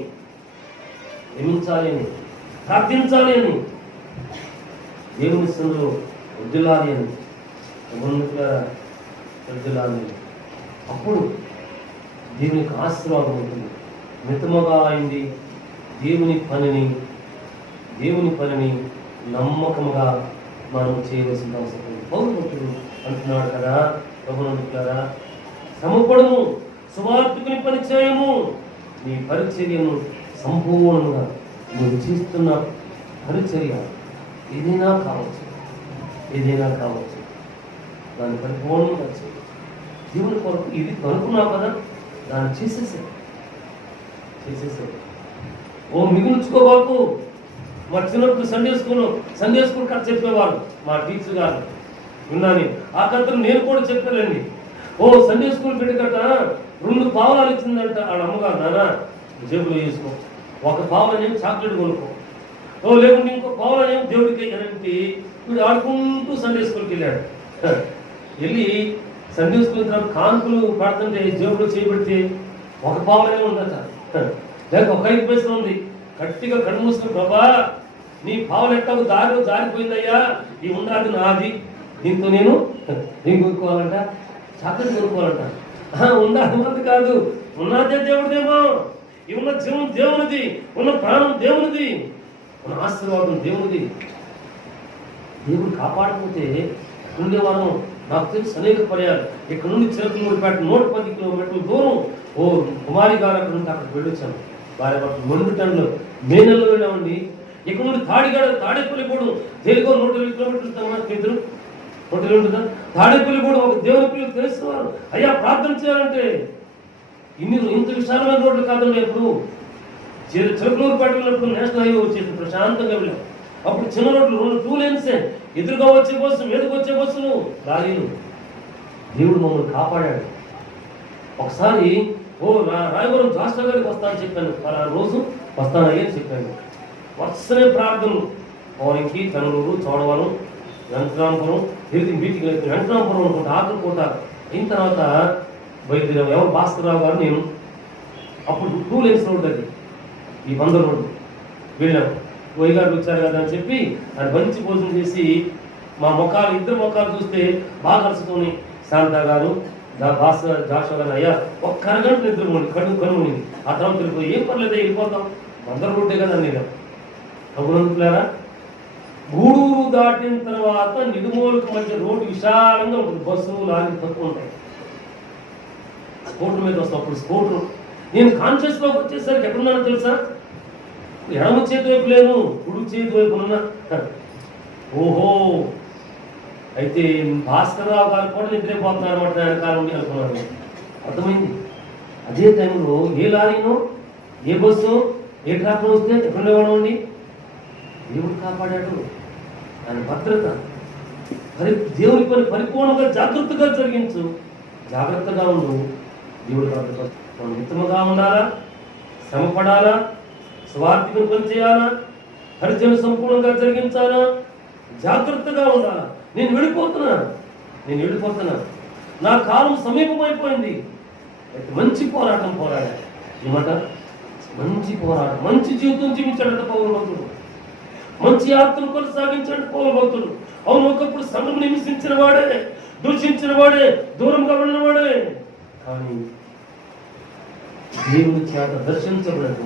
ప్రార్థించాలి అని, దేవుని సన్నిధిలో వదిలాలి అని, వదిలాలి. అప్పుడు దేవునికి ఆశీర్వాదం ఉంటుంది. మితముగా అయింది దేవుని పనిని నమ్మకముగా మనం చేయవలసిన అవసరం. పౌరులు అంటున్నాడు కదా, ప్రభునందులారా శ్రమపడము, సువార్తికుని పరిచయము, నీ పరిచర్యను సంపూర్ణంగా నువ్వు చేస్తున్న పరిచర్య ఏదైనా కావచ్చు దాన్ని పరిపూర్ణంగా చేయవచ్చు. దేవుని కొరకు ఇది కనుక్కున్నావు కదా, దాన్ని చేసేసాడు. ఓ మిగుల్చుకోబాకు. మా చిన్నప్పుడు సండే స్కూల్ కథ చెప్పేవారు మా టీచర్ గారు, విన్నాను. ఆ కథను నేను కూడా చెప్పానండి. ఓ సండే స్కూల్ పెట్టుకట 2 పావులాలు ఇచ్చిందంట వాళ్ళ అమ్మగారు. నాన్న జేబులో వేసుకో, 1 పావులనేమో చాక్లెట్ కొనుక్కో, లేకుంటే ఇంకో పావులనేమో దేవుడికి అంటే వీడు ఆడుకుంటూ సండే స్కూల్కి వెళ్ళాడు. వెళ్ళి సండే స్కూల్ తర్వాత కాన్పులు పడుతుంటే జేబులో చేయబెడితే 1 పావులనే ఉందట, లేక 1 పైసలు ఉంది. గట్టిగా కళ్ళు మూసుకుని, బాబా నీ పావులు ఎట్టకు దారిలో జారిపోయిందయ్యా, ఈ ఉండాలి నాది, దీంతో నేను కొనుక్కోవాలంట, చాక్లెట్ కొనుక్కోవాలంట. ఉండాలి ఉన్నది కాదు, ఉన్నదే దేవుడిదేమో, ఉన్న జీవం దేవునిది, ఉన్న ప్రాణం దేవునిది, ఉన్న ఆశీర్వాదం దేవునిది. దేవుడు కాపాడకపోతే ఉండేవారం నాకు తెలిసి అనేక పర్యాలు. ఇక్కడ నుండి చిరకలూరుపేట 110 కిలోమీటర్ల దూరం ఓ కుమారి గారు అక్కడ నుండి అక్కడికి వెళ్ళొచ్చాను. భార్య భర్తలు 2 టన్నులు మే నెలలో వెళ్ళామండి. ఇక్కడ నుండి తాడేపల్లిగూడెం తేలికో 120 కిలోమీటర్లు ఇద్దరు 120 తాడేపల్లిగూడెం ఒక దేవుని పిల్లలు తెలుస్తున్నారు. అయ్యా ప్రార్థన చేయాలంటే ఇంత విశాలమైన రోడ్లు కాదండి. ఎప్పుడు చిరకలూరుపేట వెళ్ళినప్పుడు నేషనల్ హైవే వచ్చేసి ప్రశాంతంగా వెళ్ళాం. అప్పుడు చిన్న రోడ్లు 2 లేన్సే, ఎదురుగా వచ్చే బస్సు, మీదకి వచ్చే బస్సులు, లారీలు. దేవుడు మమ్మల్ని కాపాడాడు. ఒకసారి రాయవరం జాస్టా గారికి వస్తానని చెప్పాను, ఆ రోజు వస్తానయ్యా అని చెప్పాను. వరుసనే ప్రార్థనలు, పౌరికి, తనూరు, చోడవరం, వెంకటాపురం, తిరిగి మీటింగ్ అయిపోయింది. వెంకటాపురం అనుకుంటా ఆకులకోట అయిన తర్వాత బయలుదేరాము. ఎవరు భాస్కర్రావు గారు, నేను. అప్పుడు 2 లేన్స్ రోడ్డు అది, ఈ 100 రోడ్డు వెళ్ళాము. గారు వచ్చారు కదా అని చెప్పి అది మంచి భోజనం చేసి మా ఇద్దరు ముఖాలు చూస్తే బాగా కలుసుకొని శాంత గారు జాషా గారు, అయ్యా 1 అరగంట నిద్రపోండి, కనుమొనింది. ఆ తర్వాత వెళ్ళిపోయి ఏం పర్లేదు వెళ్ళిపోతాం, 100 రోడ్డే కదా నేను. కబురందుకులారా, గూడూరు దాటిన తర్వాత నిడుమోలుకు మధ్య రోడ్డు విశాలంగా ఉంటుంది, బస్సులు లారీలు తక్కువ ఉంటాయి. స్కూటర్ మీద వస్తాం. అప్పుడు స్కూటర్ నేను కాన్షియస్లోకి వచ్చేసరికి ఎక్కడున్నానో తెలుసా, ఎడమ చేతి వైపు లేను, కుడి చేతి వైపు ఉన్నా. ఓహో, అయితే భాస్కర్రావు గారు కూడా నిద్రైపోతున్నారు అనమాట, వెనకాల ఉండి అనుకున్నాను. అర్థమైంది. అదే టైంలో ఏ లారీనో, ఏ బస్సు, ఏ ట్రాక్టర్ వస్తే ఎక్కడుండేవాడు అండి. దేవుడు కాపాడాడు. ఆయన భద్రత, దేవుని పని పరిపూర్ణంగా జాగ్రత్తగా జరిగించు, జాగ్రత్తగా ఉండు. దేవుడు భద్రత. మనం మితముగా ఉండాలా, శ్రమపడాలా, స్వార్థికుని పని చేయాలా, పరిచయం సంపూర్ణంగా జరిగించాలా, జాగ్రత్తగా ఉండాలా. నేను వెళ్ళిపోతున్నా, నా కాలం సమీపమైపోయింది. మంచి పోరాటం పోరాడాలి. ఏమాట మంచి పోరాటం, మంచి జీవితం జీవించాడట పౌరు భక్తుడు, మంచి యాత్రను కొనసాగించాడు పౌరు భక్తుడు. అవును, ఒకప్పుడు సంఘం హింసించిన వాడే, దూషించిన వాడే, దూరంగా వెళ్ళిన వాడే, కానీ దేవుని చేత దర్శించబడదు.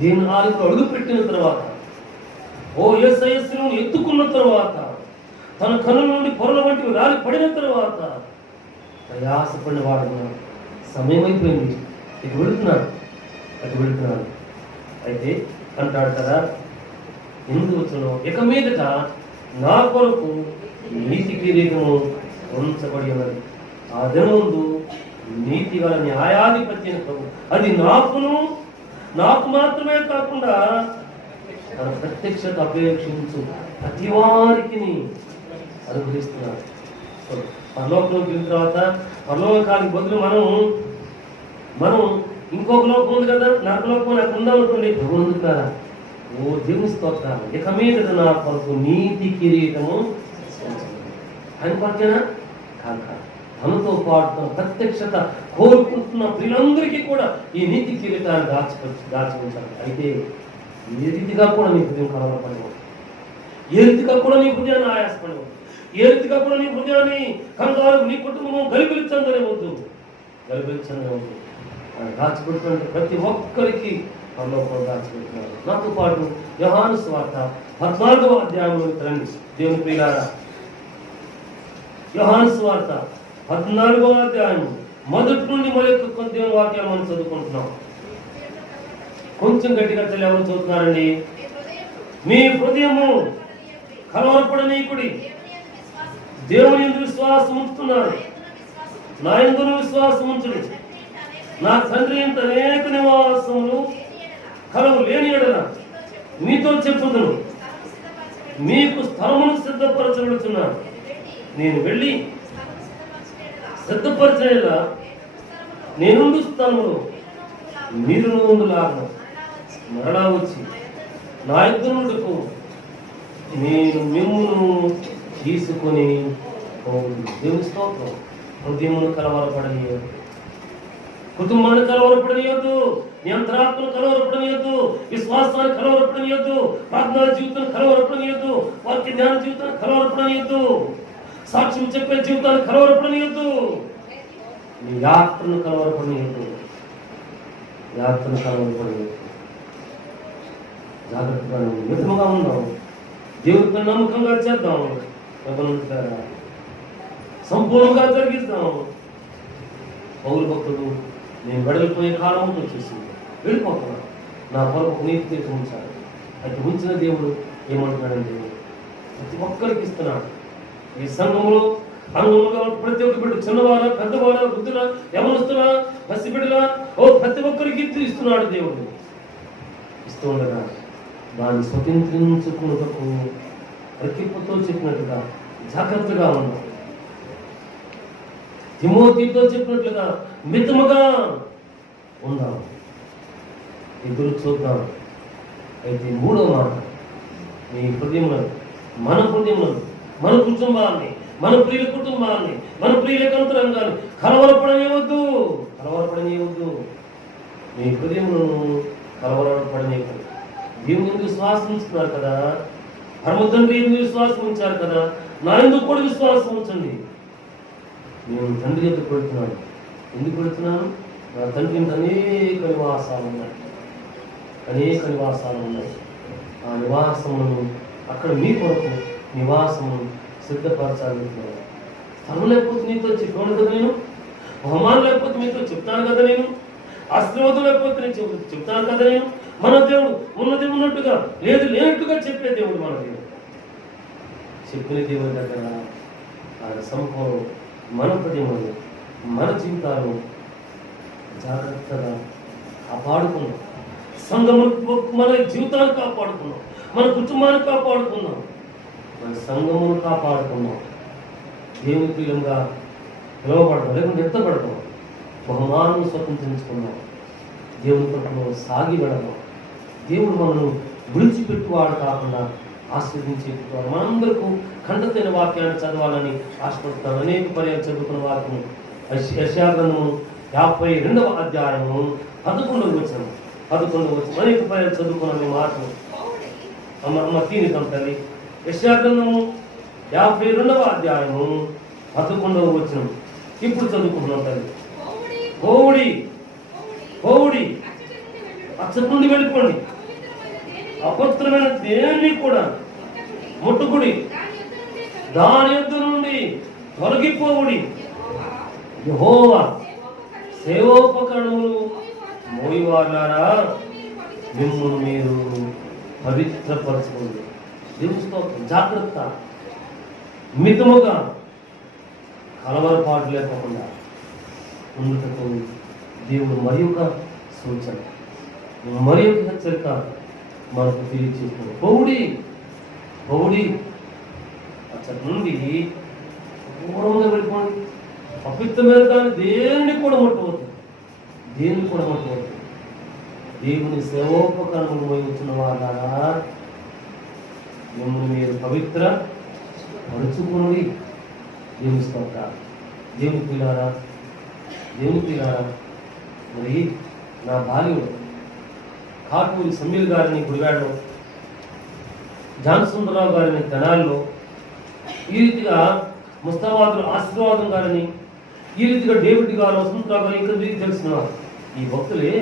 దేవుని ఆలయంలో అడుగు పెట్టిన తర్వాత, యేసయ్యను ఎత్తుకున్న తర్వాత, తన కనుల నుండి పొరల వంటివి రాలి పడిన తర్వాత ప్రయాసపడిన వాడు సమయం అయిపోయింది, అటు వెళుతున్నాడు. అయితే అంటాడు కదా. ఎందుకు వచ్చును? ఇక మీదట నా కొరకు నీతి కిరీటము ఉంచబడి ఉన్నది. ఆ దినముందు నీతి గల న్యాయాధిపత్యం ప్రభు అది నాకు మాత్రమే కాకుండా తన ప్రత్యక్షత అపేక్షించు ప్రతి వారికి అనుగ్రహిస్తున్నారు. పరలోకంలోకి వెళ్ళిన తర్వాత పరలోకానికి బదులు మనం ఇంకొక లోకం ఉంది కదా, నరకలోకం నాకు ఉందనుకోండి. ఎందుకున్నారా? ఓ దేవుని స్తోత్రాలు. ఇక మీద నా కొరకు నీతి కిరీటము ఆయన కొరకేనా కాక తనతో పాటు ప్రత్యక్షత కోరుకుంటున్న ప్రియులందరికీ కూడా ఈ నీతి కిరీటాన్ని దాచిపెట్టాలి. అయితే ఏ రీతిగా కూడా నీ హృదయం కలవరపడవు, ఏ రీతిగా కూడా నీ హృదయాన్ని ఆయాసపడవు, ఏ రీతిగా కూడా నీ హృదయాన్ని కంగారు నీ కుటుంబము గలిబిలిచందనే వద్దు. దాచిపెడుతుంటే ప్రతి ఒక్కరికి పరలోకంలో దాచిపెడుతున్నారు. నాతో పాటు యోహాను సువార్త 14వ అధ్యాయంలోకి రండి దేవుని ప్రియులారా. యోహాను సువార్త 14వ అధ్యాయం మొదటి నుండి మొదలెక్కు దేవుని వాక్యాలు మనం చదువుకుంటున్నాం. కొంచెం గట్టిగా తల్లి ఎవరు చదువుతున్నారండి? మీ హృదయము కలవరపడనీకుడి, దేవుని యందు విశ్వాసం ఉంచుతున్నారు, నా యందును విశ్వాసం ఉంచుడి. నా తండ్రి ఇంత అనేక నివాసములు కలవు లేని ఎడల మీతో చెప్పుదును, మీకు స్థలమును సిద్ధపరచబడుతున్నాను. నేను వెళ్ళి సిద్ధపరచ నేనుండు స్థలములో మీరు నుండులాగా మరలా వచ్చి నా యుద్ధములకు నేను మిమ్మును తీసుకొని దేవుని స్తోత్రం. హృదయమును కలవరపడనీయదు, కుటుంబాన్ని కలవరపడనీయొద్దు, నియంత్రాత్మను కలవరపడనీయొద్దు, విశ్వాసాన్ని కలవరపడనీయొద్దు, ప్రార్థనా జీవితాన్ని కలవరపడనీయొద్దు, వాక్య జ్ఞాన జీవితాన్ని కలవరపడనీయొద్దు, సాక్ష్యం చెప్పే జీవితాన్ని కలవరపడనీయొద్దు, నీ యాత్రను కలవరపడనీయొద్దు. జాగ్రత్తగా మితముగా ఉందాం, దేవుడిపై నమ్మకంగా చేద్దాం, సంపూర్ణంగా జరిగిద్దాం. పౌలు భక్తుడు నేను వెడలిపోయే కాలం వచ్చేసి వెళ్ళిపోతున్నాను, నా కొరకు నీతి తీర్చి ఉంచాలి. అయితే ఉంచిన దేవుడు ఏమంటున్నాడంటే ప్రతి ఒక్కరికి ఇస్తున్నాడు. ఈ సంఘంలో అనుగుణంగా ప్రతి ఒక్క బిడ్డ, చిన్నవాడ పెద్దవాడ, వృద్ధుల, యవనస్తుల, పసిబిడ్డల, ప్రతి ఒక్కరికి ఇస్తున్నాడు దేవుడు. ఇస్తూ ఉండగా దాన్ని స్వతంత్రించుకున్నటకు ప్రతిపతో చెప్పినట్టుగా జాగ్రత్తగా ఉన్నాం. తిమోతితో చెప్పినట్లుగా మితముగా ఉందాం, ఎదురు చూద్దాం. అయితే మూడో మాట, మీ హృదయంలో మన కుటుంబాన్ని, మన ప్రియుల కుటుంబాన్ని, మన ప్రియుల అంతరంగాన్ని కలవరపడనివ్వద్దు. మీ హృదయంలో కలవరపడనివ్వదు. దేవుని ఎందుకు విశ్వాసం ఉంచుతున్నారు కదా, పరమ తండ్రి ఎందుకు విశ్వాసం ఉంచారు కదా, నా ఎందుకు కూడా విశ్వాసం ఉంచండి. నేను తండ్రి ఎందుకు పెడుతున్నాను, ఎందుకు పెడుతున్నాను? నా తండ్రి అనేక నివాసాలు ఉన్నాయి. ఆ నివాసములను అక్కడ మీ కొరకు నివాసమును సిద్ధపరచాలి. స్థలం లేకపోతే నీతో చెప్పాను కదా నేను, బహుమానం లేకపోతే మీతో చెప్తాను కదా నేను, ఆశీర్వాదం లేకపోతే నేను చెప్తాను కదా నేను. మన దేవుడు ఉన్నది ఉన్నట్టుగా, లేదు లేనట్టుగా చెప్పే దేవుడు మన దేవుడు. చెప్పిన దేవుడి దగ్గర ఆయన సంపూర్ణం మన హృదయములు, మన జీవితాలు జాగ్రత్తగా కాపాడుకున్నాం. సంఘము మన జీవితాన్ని కాపాడుకున్నాం, మన కుటుంబాన్ని కాపాడుకున్నాం, మన సంఘమును కాపాడుకున్నాం. దేవుని ప్రియంగా పిలువబడతాం, లేకుంటే ఎత్తపడతాం, బహుమానం స్వతంత్రించుకున్నాం, దేవుని పట్ల సాగి వెళ్ళడం. దేవుడు మనను విడిచిపెట్టువాడు కాకుండా ఆస్వాదించేవాడు. మనందరికీ ఖండితైన వాక్యాన్ని చదవాలని ఆశపడుతున్నాను. అనేక పర్యాలు చదువుకున్న వాక్యం యెషయా గ్రంథము 52వ అధ్యాయము 11వ వచనం అనేక పర్యాలు చదువుకున్న మాటలు అమ్మ తీనిద్దాం తల్లి. యెషయా గ్రంథము 52వ అధ్యాయము 11వ వచనం ఇప్పుడు చదువుకుంటున్నాం తల్లి. పోవుడి అచ్చటి నుండి వెళ్ళిపోండి, అపవిత్రమైన దేన్ని కూడా ముట్టుకుడి, దాని యొద్ద నుండి తొలగిపోవుడి. యెహోవా సేవోపకరణములు మోయివారులారా మిమ్మల్ని మీరు పవిత్రపరచుకోండి. దేవుని స్తోత్రం. జాగ్రత్త, మితముగా, కలవరపాటు లేకుండా ఉండటకు దేవుడు మరి ఒక సూచన, మరి ఒక హెచ్చరిక మనకు తెలియజేస్తుంది. పౌడి అచ్చటి నుండి దూరంగా వెళ్ళిపోండి. అపవిత్రమైన కానీ దేనిని కూడా ముట్టవద్దు. దేవుని సేవోపకరణము వచ్చిన వాళ్ళారా, మిమ్మల్ని మీరు పవిత్ర పరుచుకోండి. దేవుని స్తోత్రం. దేవుని పిల్లారా, మరి నా బాల్యం కాటూరి సమీల్ గారిని గుడివాడలో, జాన్సుందరరావు గారిని తెనాల్లో, ఈ రీతిగా ముస్తాబాదులు ఆశీర్వాదం గారిని, ఈ రీతిగా డేవిడ్ గారు, వసంతరావు గారు, ఇంకా మీకు తెలిసిన ఈ భక్తులే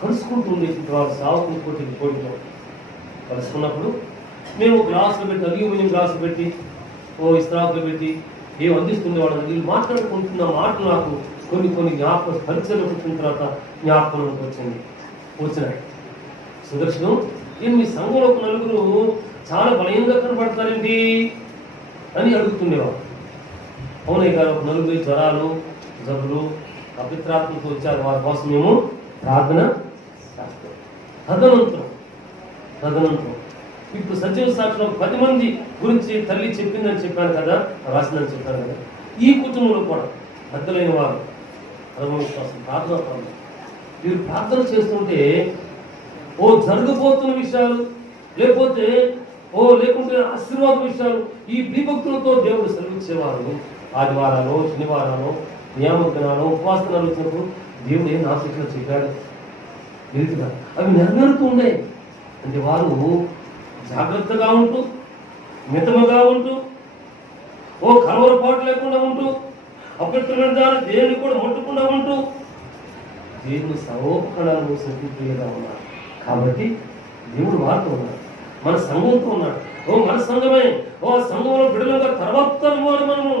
కలుసుకుంటూ ఉండేటువంటి వాళ్ళు. సాగుని పోటీతో కలుసుకున్నప్పుడు మేము గ్లాసులు పెట్టి, అల్యూమినియం గ్లాసులు పెట్టి, ఇస్త్రాకులు పెట్టి ఏం అందిస్తుంది వాళ్ళని వీళ్ళు మాట్లాడుకుంటున్న మాటలు నాకు కొన్ని జ్ఞాపకం పరిచయం వచ్చిన తర్వాత జ్ఞాపకంలోకి వచ్చినాయి. సుదర్శనం, నేను మీ సంఘంలో ఒక నలుగురు చాలా బలంగా కనబడతారేంటి అని అడుగుతుండేవాడు. అవునయ్య గారు, ఒక నలుగురు జ్వరాలు, జబ్బులు, అపిత్రాత్మకు వచ్చారు, వారి కోసం మేము ప్రార్థన చేస్తాం. తదనంతరం ఇప్పుడు సజీవ సాక్షిలో 10 మంది గురించి తల్లి చెప్పిందని చెప్పాను కదా, రాసిందని చెప్పాను కదా, ఈ కుటుంబంలో కూడా పెద్దలైన వారు పరమవిశ్వాసం ప్రార్థన వీరు ప్రార్థన చేస్తుంటే జరగబోతున్న విషయాలు, లేకుంటే ఆశీర్వాద విషయాలు ఈ ప్రీభక్తులతో దేవుడు సెలవిచ్చేవారు. ఆదివారాలు, శనివారాలు, నియామకనాలు, ఉపవాసనాలు వచ్చినప్పుడు దేవుడు ఏం ఆశించిన చెప్పాడు రీతిగా అవి నెరవేరుతూ ఉండే. అంటే వారు జాగ్రత్తగా ఉంటూ, మితముగా ఉంటూ, కలవరపాటు లేకుండా ఉంటూ, అపవిత్రమైన దాన్ని దేవుని కూడా ముట్టకుండా ఉంటూ దేవుని సర్వోపకరణాలు సంతృప్తిగా ఉన్నారు. కాబట్టి దేవుడు వారితో ఉన్నాడు, మన సంఘంతో ఉన్నాడు. మన సంఘమే, సంఘంలో బిడ్డలుగా తర్వాత మనము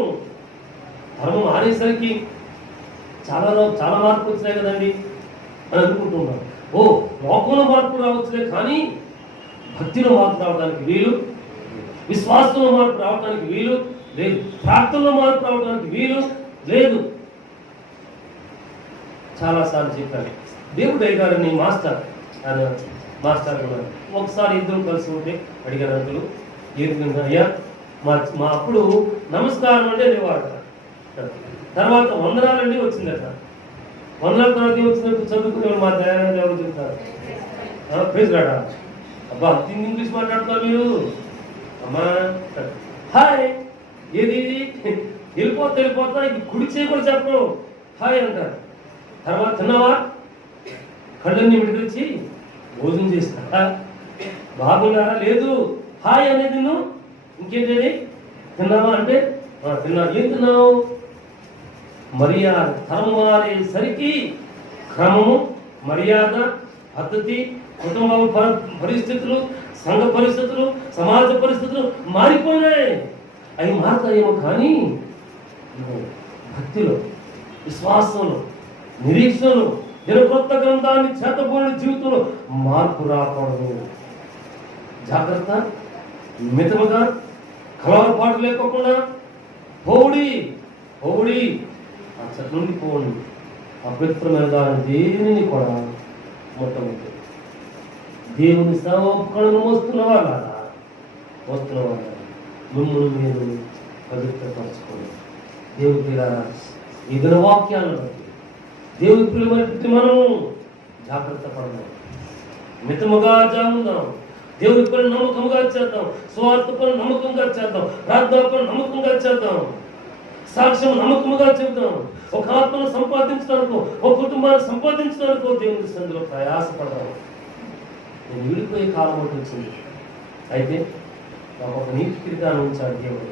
ధర్మం ఆడేసరికి చాలా మార్పు వచ్చినాయి కదండి అని అనుకుంటున్నాం. లోకంలో మార్పు రావచ్చులే, కానీ భక్తిలో మార్పు రావడానికి వీలు, విశ్వాసంలో మార్పు రావడానికి వీలు లేదు, ప్రార్థనలో మార్పు రావడానికి వీలు లేదు. చాలాసార్లు చెప్పాను. దేవుడు గారిని మాస్టర్ కూడా ఒకసారి ఇద్దరు కలిసి ఉంటే అడిగారు, అంకులు ఏది అయ్యా మా అప్పుడు నమస్కారం అంటే లేవాడు, తర్వాత వందనాలండి వచ్చిందట. వందనాల తర్వాత వచ్చినట్టు చదువుకునే మా దయానంద ఎవరు చెప్తారు, ప్లీజ్ రాడా అబ్బా ఇంగ్లీష్ మాట్లాడుతున్నారు మీరు అమ్మా, హాయ్ ఏది వెళ్ళిపోతా ఇది కుడి చేయి కూడా చెప్పను, హాయ్ అంటారు. తర్వాత తిన్నావా, కళ్ళన్నీ విడిచి భోజనం చేస్తా, బాగున్నారా, లేదు హాయ్ అనేది నువ్వు ఇంకేంటది, తిన్నావా అంటే తిన్నా. ఏం తిన్నావు, మర్యాద. తరం మారేసరికి క్రమము, మర్యాద, పద్ధతి, కుటుంబ పరిస్థితులు, సంఘ పరిస్థితులు, సమాజ పరిస్థితులు మారిపోయినాయి. అవి మారుతాయేమో, కానీ భక్తిలో, విశ్వాసంలో, నిరీక్షణలో, దినకొత్త గ్రంథాన్ని చేతపోయిన జీవితంలో మార్పు రాకూడదు. జాగ్రత్త, మితముగా, కలవరపాటు లేకుండా పౌడి ఆ చెట్టు నుండి పోండి. అపవిత్రమైన దాని దేనిని కూడా మొట్టమొదటి దేవుని సేవకులను వస్తున్న వాళ్ళ మిమ్మల్ని మీరు పవిత్రపరచుకోండి. దేవుని పిల్లల ఈ దినవాక్యాలను బట్టి దేవుని పిల్లలు మనము జాగ్రత్త పడదాం, మితముగా జాముందాం, దేవుని పని నమ్మకంగా చేద్దాం, స్వార్థ పని నమ్మకంగా చేద్దాం, ప్రార్థన పని నమ్మకంగా చేద్దాం, సాక్ష్యం నమ్మకంగా చెబుతాం. ఒక ఆత్మను సంపాదించడానికో, ఒక కుటుంబాన్ని సంపాదించడానికో దేవుని సందులో ప్రయాసపడదాం. నేను విడిపోయే కాలం ఒకటి వచ్చింది. అయితే నాకు ఒక నీతి కిరీటాన్ని ఉంచాడు దేవుడు.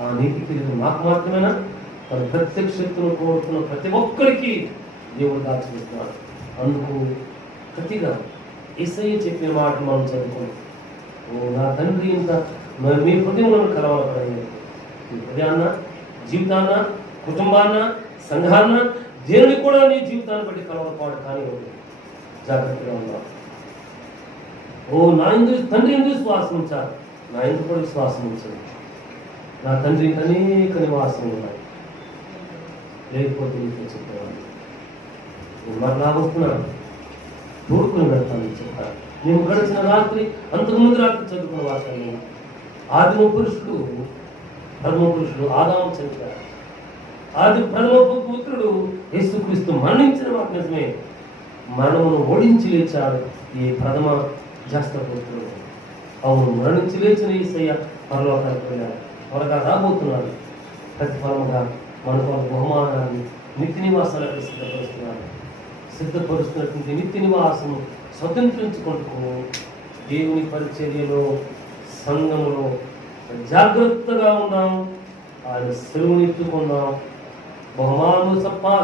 ఆ నీతి కిరీటం నాకు మాత్రమేనా, తన ప్రత్యక్షతను కోరుతున్న ప్రతి ఒక్కరికి దేవుడు దాచిపెడుతున్నాడు. అందుకు ప్రతిగా యేసయ్య చెప్పిన మాట మనం చదువుకోండి. నా తండ్రి ఇంత మీ హృదయంలో కలవరపడలేదు. మీ హృదయాన్న, జీవితాన్న, కుటుంబాన్న, సంఘాన్న, దేవుని కూడా నీ జీవితాన్ని బట్టి కలవరపాటు కానీ జాగ్రత్తగా ఉన్నాం. నా ఎందు తండ్రి ఎందు విశ్వాసం ఉంచాలి, నా ఎందు కూడా విశ్వాసం ఉంచండి. నా తండ్రి అనేక నివాసములు ఉన్నాయి, లేకపోతే నీకు చెప్పేవాడిని. నేను మరలా వస్తున్నాను, తోడుకుని వెళ్తాను చెప్పాను. నేను గడిచిన రాత్రి, అంతకుముందు రాత్రి చదువుకున్న వాక్యాన్ని, ఆదిమ పురుషుడు ఆదాము చనిపోయాడు. ఆది ప్రథమ పుత్రుడు యేసుక్రీస్తు మరణించిన మాట నిజమే, మరణమును ఓడించి లేచాడు ఈ ప్రథమ జాస్త పుత్రుడు. అవును, మరణించి లేచిన యేసయ్య పరలోకానికి వెళ్ళాడు, త్వరగా రాబోతున్నాడు. ప్రతిఫలముగా మనకు బహుమానాన్ని, నిత్య నివాసాలకు సిద్ధపరుస్తున్నటువంటి నిత్య నివాసము స్వతంత్రించుకుంటూ దేవుని పరిచర్యలో, సంఘములో జాగ్రత్తగా ఉందాం. ఆయన సెలవుని ఎత్తుకుందాం, బహుమానము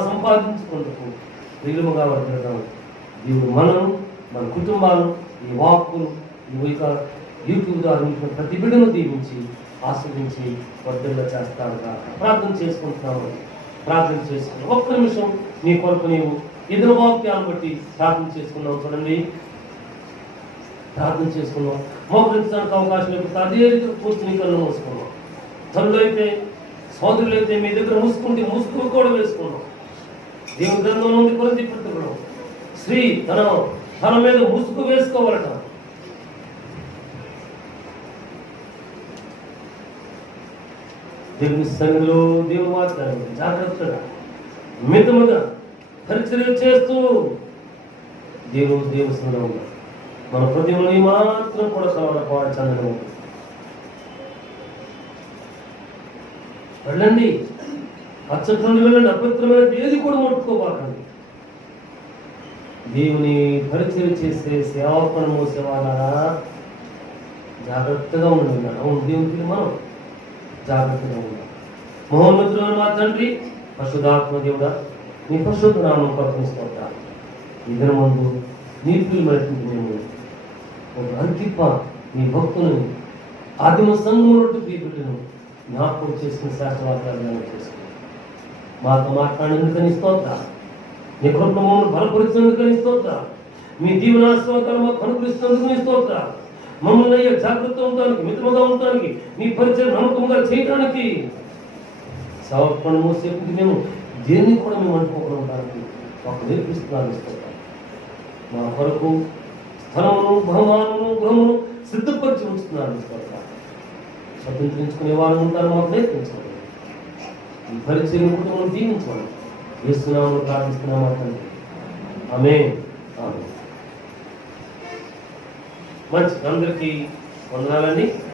సంపాదించుకుంటూ విలువగా వర్తిద్దాం. దేవుడు మనం, మన కుటుంబాలు, ఈ వాక్కులు, ఈ యూట్యూబ్ ద్వారా ప్రతి బిడ్డను దీవించి ఆస్వాదించి వర్ధంగా చేస్తాడుగా ప్రార్థన చేసుకుంటున్నాము. ప్రార్థన చేసుకున్నాం. ఒక్క నిమిషం నీ కొరకు నీవు ఇతర వాక్యాలను బట్టి ప్రార్థన చేసుకున్నాం. చూడండి, ప్రార్థన చేసుకున్నాం. మోకరించడానికి అవకాశం లేకపోతే అదే రీతిలో కూర్చుని కళ్ళు మూసుకున్నాం. తల్లు అయితే, సోదరులు అయితే మీ దగ్గర మూసుకుంటే మూసుకు కూడా వేసుకున్నాం. దేవుని గ్రంథం నుండి కొరింథీ పత్రికలో స్త్రీ తన మీద ముసుగు వేసుకోవాలట. దేవుని సన్నిధిలో దేవుని వాక్యాన్ని జాగ్రత్తగా మితముగా పరిచర్య చేస్తూ దేవుని సన్నిధిలో ఉన్నారు. మన హృదయంలో మాత్రం కూడా పాడించాలని వెళ్ళండి, అచ్చటి నుండి వెళ్ళండి. అపవిత్రమైన ఏది కూడా ముట్టుకోబాకండి. దేవుని పరిచర్య చేసే సేవాపణము సేవాలారా జాగ్రత్తగా ఉండండి. అవును, దేవునికి మనం జాగ్రత్తగా ఉండాలి. మహోన్నతుడైన మా తండ్రి, పరిశుద్ధాత్మ దేవుడా, నీ పరిశుద్ధ నామం కల్పిస్తుంటా. ఈ దినమందు నీ ప్రియమైనటువంటి మేము ఒక అంకిప్ప నీ భక్తులను, ఆదిమ సంఘములు ప్రియపెట్టును జ్ఞాపకం చేసుకుని శాస్త్రవాక్యాలను చేసుకుని మాతో మాట్లాడేందుకని స్తోత్ర. నీ కృపను మమ్మల్ని బలపరిచేందుకని స్తోత్ర. మీ దీవెనాస్వాదాలు మాకు అనుగ్రహిస్తున్నందుకు స్తోత్ర. మమ్మల్ని అయ్యే జాగ్రత్త ఉండడానికి, మిత్రముగా ఉండడానికి, నీ పరిచయం నమ్మకంగా చేయడానికి, సమర్పణము సేపు మేము దేన్ని కూడా మేము అనుకోకుండా ఉండడానికి మాకు నేర్పిస్తున్నాను స్తోత్ర. మా కొరకు స్థలమును, బహుమానమును, గృహమును సిద్ధపరిచి ఉంచుతున్నాను స్తోత్ర. స్వతంత్రించుకునే వారు ఉంటారు, మాకు నేర్పించండి. ఈ పరిచయం కుటుంబం దీవించండి. యేసునామములో ప్రార్థిస్తున్నాము తండ్రి, ఆమేన్. మంచి అందరికీ వందనాలండి.